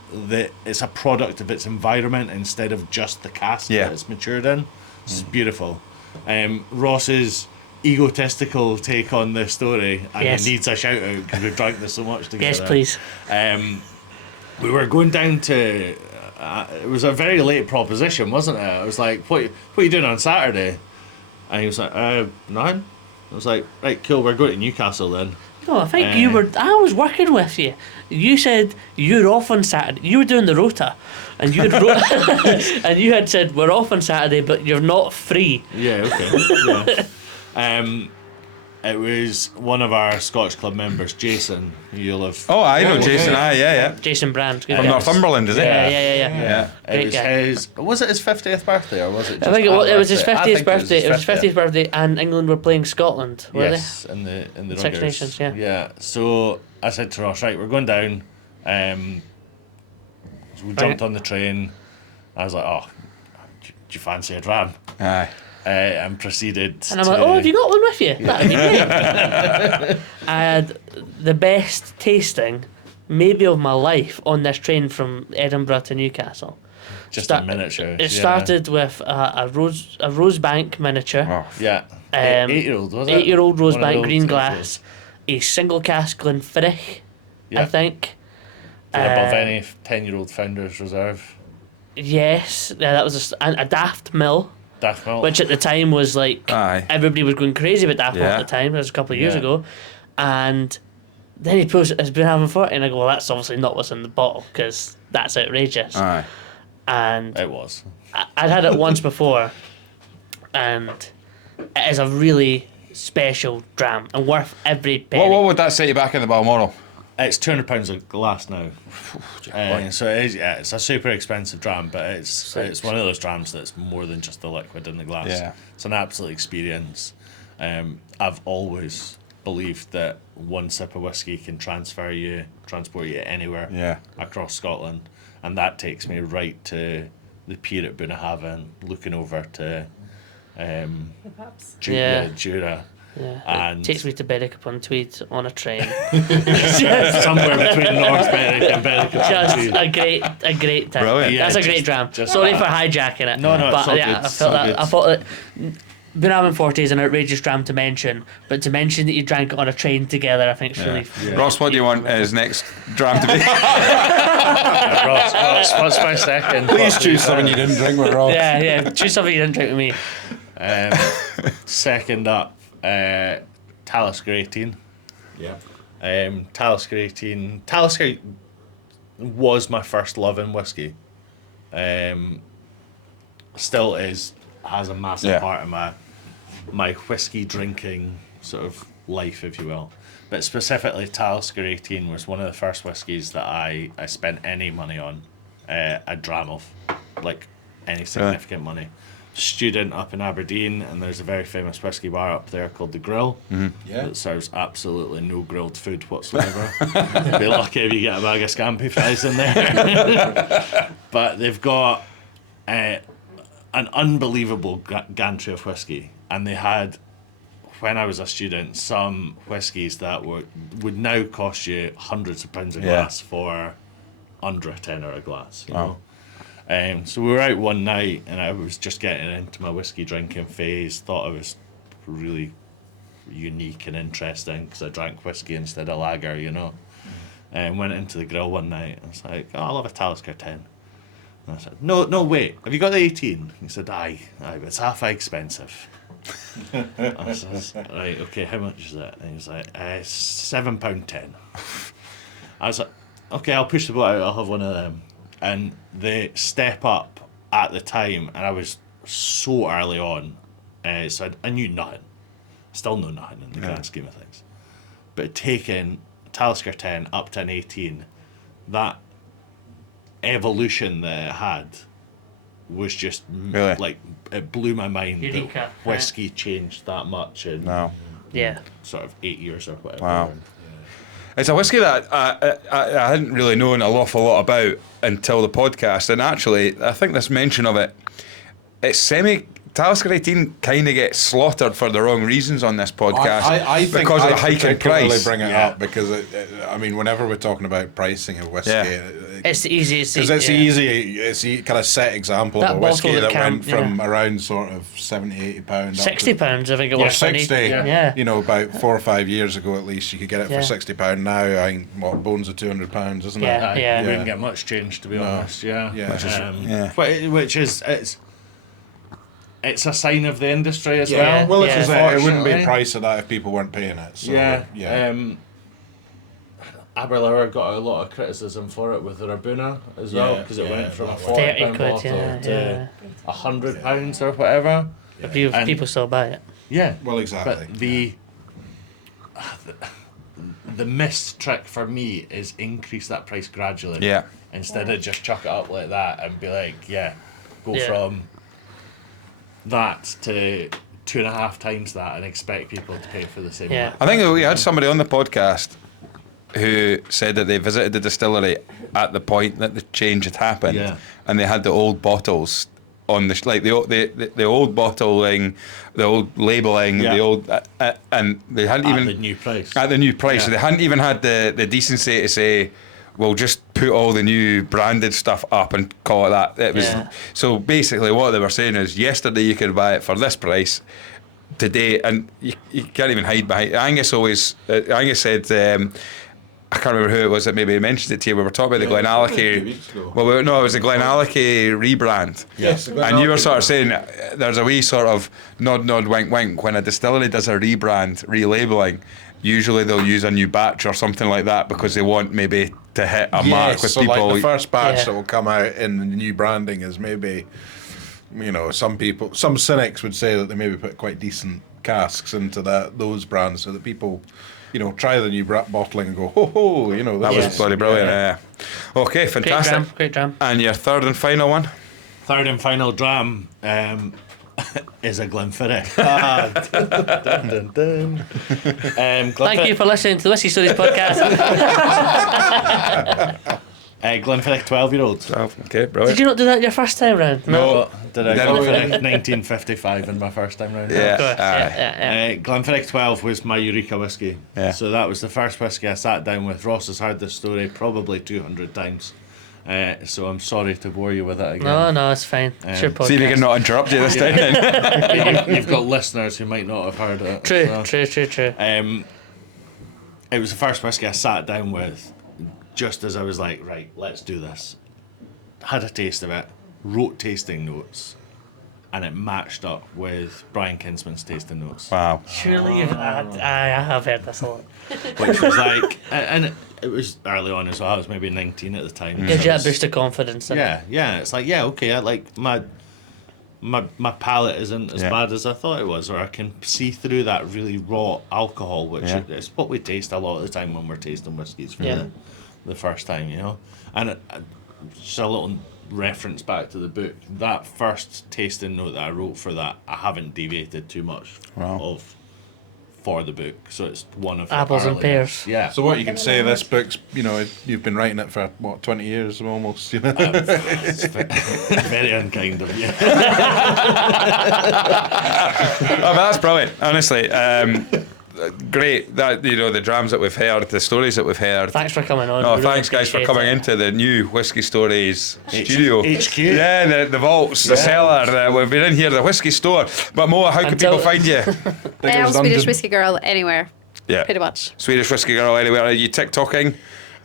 a product of its environment instead of just the cask Yeah. that it's matured in. It's beautiful. Ross's egotistical take on this story, and Yes. it needs a shout out because we've drank this so much together. Yes, please. We were going down to. It was a very late proposition, wasn't it? I was like, "What are you doing on Saturday?" And he was like, "Nothing." I was like, "Right, cool. We're going to Newcastle then." No, I think you were. I was working with you. You said you're off on Saturday. You were doing the rota, and you had and you had said we're off on Saturday, but you're not free. Yeah. Okay. Yeah. It was one of our Scotch Club members, Jason, who you'll have. Oh, I know Yeah, Jason. yeah. Aye, yeah. Jason Brand. Good From guy. Northumberland, is it? Yeah. Yeah. It Great was guy. was it his 50th birthday or was it? I think it was his I 50th think birthday. It was his 50th 50th. birthday, and England were playing Scotland, were Yes, in the Six Ruggers. Nations, yeah. Yeah. So I said to Ross, right, we're going down. So we jumped on the train. I was like, oh, do you fancy a dram? Aye. And proceeded. And I'm like, oh, have you got one with you? That'd be great. I had the best tasting, maybe of my life, on this train from Edinburgh to Newcastle. Just a miniature. It started with a Rosebank miniature. Oh, Yeah. 8-year-old, was it? 8-year-old One of the Rosebank old green stuff, glass, a single cask Glenfiddich, Yeah. I think. Above any 10-year-old Founders Reserve. Yes, yeah, that was a Daft Mill, Daft Milk. which at the time was like Aye. everybody was going crazy about Daft Mill Yeah. at the time. It was a couple of years Yeah. ago, and then he posts it as been having 40, and I go, well, that's obviously not what's in the bottle because that's outrageous. Aye. And It was. I'd had it once before, and it is a really special dram and worth every penny. What would that set you back in the Balmoral? It's £200 a glass now. So it is, yeah, it's a super expensive dram, but it's one of those drams that's more than just the liquid in the glass. Yeah. It's an absolute experience. I've always believed that one sip of whiskey can transport you anywhere Yeah. across Scotland. and that takes me right to the pier at Bunnahabhain, looking over to Jura. Yeah. And It takes me to Berwick upon Tweed on a train. somewhere between North Berwick and Berwick upon Just Tweed. a great time. Brilliant. That's a great just- dram. just Sorry that. for hijacking it. No, it's but all yeah, good, I felt all that. good. I thought that Bunnahabhain 40 is an outrageous dram to mention, but to mention that you drank it on a train together, I think is really. Ross, what do you want his next dram to be? Ross, what's my second? Please choose something you didn't drink with Ross. Yeah, choose something you didn't drink with me. Second up, Talisker 18. Yeah. Talisker 18. Talisker was my first love in whiskey. Still is, has a massive part of my whiskey drinking sort of life, if you will. But specifically, Talisker 18 was one of the first whiskies that I spent any money on, a dram of, like any significant money. Student up in Aberdeen, and there's a very famous whiskey bar up there called The Grill that serves absolutely no grilled food whatsoever. Be lucky if you get a bag of scampi fries in there. But they've got an unbelievable gantry of whiskey, and they had, when I was a student, some whiskies that would now cost you hundreds of pounds a glass for under a tenner a glass. You know? So we were out one night, and I was just getting into my whiskey drinking phase. Thought I was really unique and interesting because I drank whiskey instead of lager, you know. And went into the grill one night. I was like, "Oh, I'll have a Talisker 10." And I said, "No, wait. Have you got the 18?" He said, "Aye, but it's half expensive." I said, "Right, okay. How much is it?" And he was like, £7.10. I was like, "Okay, I'll push the boat out. I'll have one of them." And the step up at the time, and I was so early on, so I knew nothing. Still know nothing in the grand scheme of things. But taking Talisker 10 up to an 18, that evolution that it had was just Really? like, it blew my mind Eureka, that whiskey changed that much in Yeah. sort of 8 years or whatever. Wow. It's a whiskey that I hadn't really known an awful lot about until the podcast, and actually, I think this mention of it, it's Talisker 18 kind of gets slaughtered for the wrong reasons on this podcast I think because of the I hike in particularly price. bring it up because I mean, whenever we're talking about pricing of whiskey, It's the easiest. because it's it's a kind of set example That of a whiskey bottle that that went from around sort of £70-80 £60, I think it or was. for an 60. 18. Yeah. You know, about 4 or 5 years ago at least, you could get it Yeah. for £60 now. I think bones are £200, isn't Yeah. it? You wouldn't get much change, to be honest. Yeah. Yeah. Which is it's a sign of the industry as Yeah. well. Well, this is it. It wouldn't be Unfortunately. the price of that if people weren't paying it. So, Yeah. Aberlour got a lot of criticism for it with the Rabuna as well, Yeah, because it yeah, went from a that £30 £40 bottle yeah. to £100 or whatever. But And- people still buy it. Yeah. Well, exactly. But the missed trick for me is increase that price gradually. Yeah. Instead of just chuck it up like that and be like, go Yeah. from that to 2.5 times that and expect people to pay for the same. Yeah. I think we had somebody on the podcast who said that they visited the distillery at the point that the change had happened, Yeah. and they had the old bottles on the old bottling, the old labelling, Yeah. the old and they hadn't At even the new price. at the new price. So Yeah. they hadn't even had the decency to say, "We'll just put all the new branded stuff up and call it that." It was so basically what they were saying is, yesterday you could buy it for this price. Today, and you can't even hide behind. Angus said. I can't remember who it was that maybe mentioned it to you. We were talking about the Glenallachie. Well, no, it was the Glenallachie rebrand. Yes, And you were sort of saying there's a wee sort of nod, wink, wink. When a distillery does a rebrand, relabeling, usually they'll use a new batch or something like that because they want maybe to hit a mark with so people. like the first batch Yeah. that will come out in the new branding is maybe, you know, some cynics would say that they maybe put quite decent casks into those brands so that people, you know, try the new bottling and go, ho, you know. That this was is- bloody brilliant. Yeah. Okay, Great fantastic. dram. Great dram. And your third and final one? Third and final dram is a Glenfiddich. Dun, dun, dun. Thank you for listening to the Whisky Stories podcast. Glenfiddich 12-year-old. Okay, brilliant. Did you not do that your first time round? No, did I? No. Glenfiddich 1955 in my first time round. Yeah. Of course, yeah. Glenfiddich 12 was my Eureka whiskey. Yeah. So that was the first whiskey I sat down with. Ross has heard this story probably 200 times. So I'm sorry to bore you with it again. No, it's fine. It's your podcast. See if we can not interrupt you this time then. You've got listeners who might not have heard it. True, so. true. It was the first whiskey I sat down with just as I was like, right, let's do this. Had a taste of it, wrote tasting notes, and it matched up with Brian Kinsman's tasting notes. Wow. Surely I have heard this a lot. Which was like, and it was early on as well. I was maybe 19 at the time. Gives so you a it's- boost of confidence. Yeah. It's like, yeah, okay. I like my palate isn't as bad as I thought it was, or I can see through that really raw alcohol, which is what we taste a lot of the time when we're tasting whiskies for the first time, you know. And just a little reference back to the book. That first tasting note that I wrote for that, I haven't deviated too much of for the book. So it's one of the Apples and earliest. pears. Yeah. So what you can say, this book's, you know, you've been writing it for, what, 20 years almost, you know? It's very unkind of you. Oh, that's brilliant, honestly. Great that, you know, the drams that we've heard, the stories that we've heard. Thanks for coming on. No, We really thanks guys for appreciate coming it. into the new Whiskey Stories studio. HQ. Yeah, the vaults, the cellar. We've been in here, the whiskey store. But Moa, how can Until- people find you? I'm Swedish Whisky Girl anywhere, Yeah, pretty much. Swedish Whisky Girl anywhere. Are you TikToking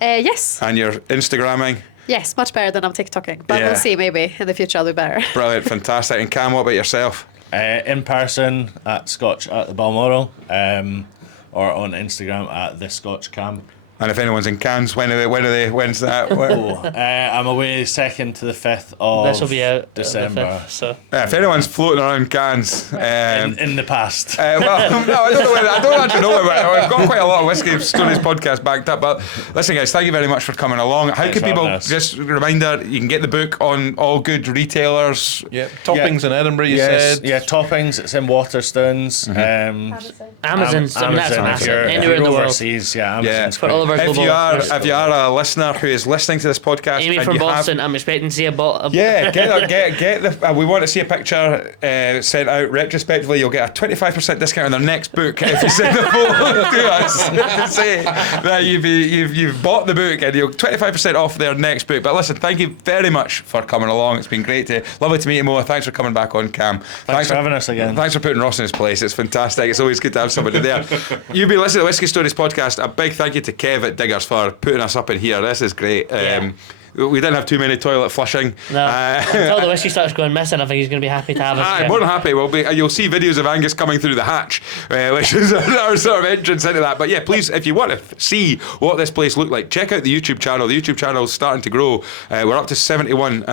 Yes. and you're Instagramming? Yes, much better than I'm TikToking. But Yeah. we'll see, maybe in the future I'll be better. Brilliant, fantastic. And Cam, what about yourself? In person at Scotch at the Balmoral, or on Instagram at the Scotch Cam. And if anyone's in Cannes, when's that? I'm away 2nd to the 5th of This will be out December. The 5th, so. If anyone's floating around Cannes, In the past. well, no, I don't know. I don't actually know. We've got quite a lot of Whiskey Stories podcast backed up. But listen, guys, thank you very much for coming along. How Thanks can for people, having us. just a reminder, you can get the book on all good retailers. Yeah, toppings in Edinburgh, you Yes, said. yeah, toppings. It's in Waterstones. Amazon's that's Amazon, massive. if Anywhere you're in the world. overseas, yeah, Yeah. Amazon's For all of our If global listeners. you are a listener who is listening to this podcast, Amy and from you Boston, I'm expecting to see a bottle. yeah, get the. We want to see a picture sent out retrospectively. You'll get a 25% discount on their next book if you send the photo to us to say that you've bought the book, and you'll 25% off their next book. But listen, thank you very much for coming along. It's been great lovely to meet you, Moa. Thanks for coming back on, Cam. Thanks for having us again. Thanks for putting Ross in his place. It's fantastic. It's always good to have somebody there. You've been listening to the Whiskey Stories podcast. A big thank you to Kev at Diggers for putting us up in here. This is great. Yeah. We didn't have too many toilet flushing. No, until the whiskey starts going missing, I think he's going to be happy to have us. I'm more than happy. You'll see videos of Angus coming through the hatch, which is our sort of entrance into that. But yeah, please, if you want to see what this place looked like, check out the YouTube channel. The YouTube channel is starting to grow. We're up to 71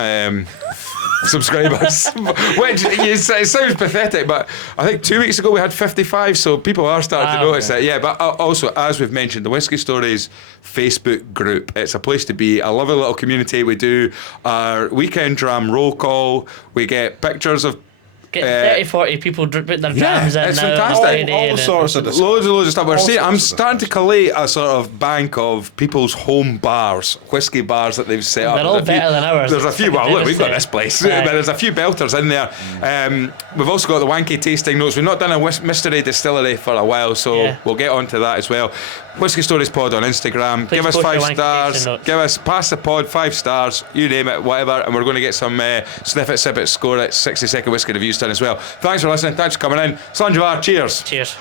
subscribers, which it sounds pathetic, but I think 2 weeks ago we had 55, so people are starting to notice it. Yeah, but also, as we've mentioned, the Whiskey Stories Facebook group, it's a place to be. A lovely little community. We do our weekend dram roll call. We get pictures of Get 30, 40 people putting their yeah, drams in it's now. fantastic. All sorts of loads of stuff. All sorts I'm of starting to collate a sort of bank of people's home bars, whiskey bars that they've set up. They're all There's a few- better than ours. There's a few. Well, look, we've got this Devastating. place, Aye. but there's a few belters in there. We've also got the wanky tasting notes. We've not done a mystery distillery for a while, so Yeah. we'll get onto that as well. Whiskey Stories Pod on Instagram. Please Give us post your 5 wanky stars. tasting notes. Give us pass the pod 5 stars. You name it, whatever. And we're going to get some sniff it, sip it, score it, 60-second whiskey reviews done as well. Thanks for listening. Thanks for coming in. Slán Cheers. Cheers.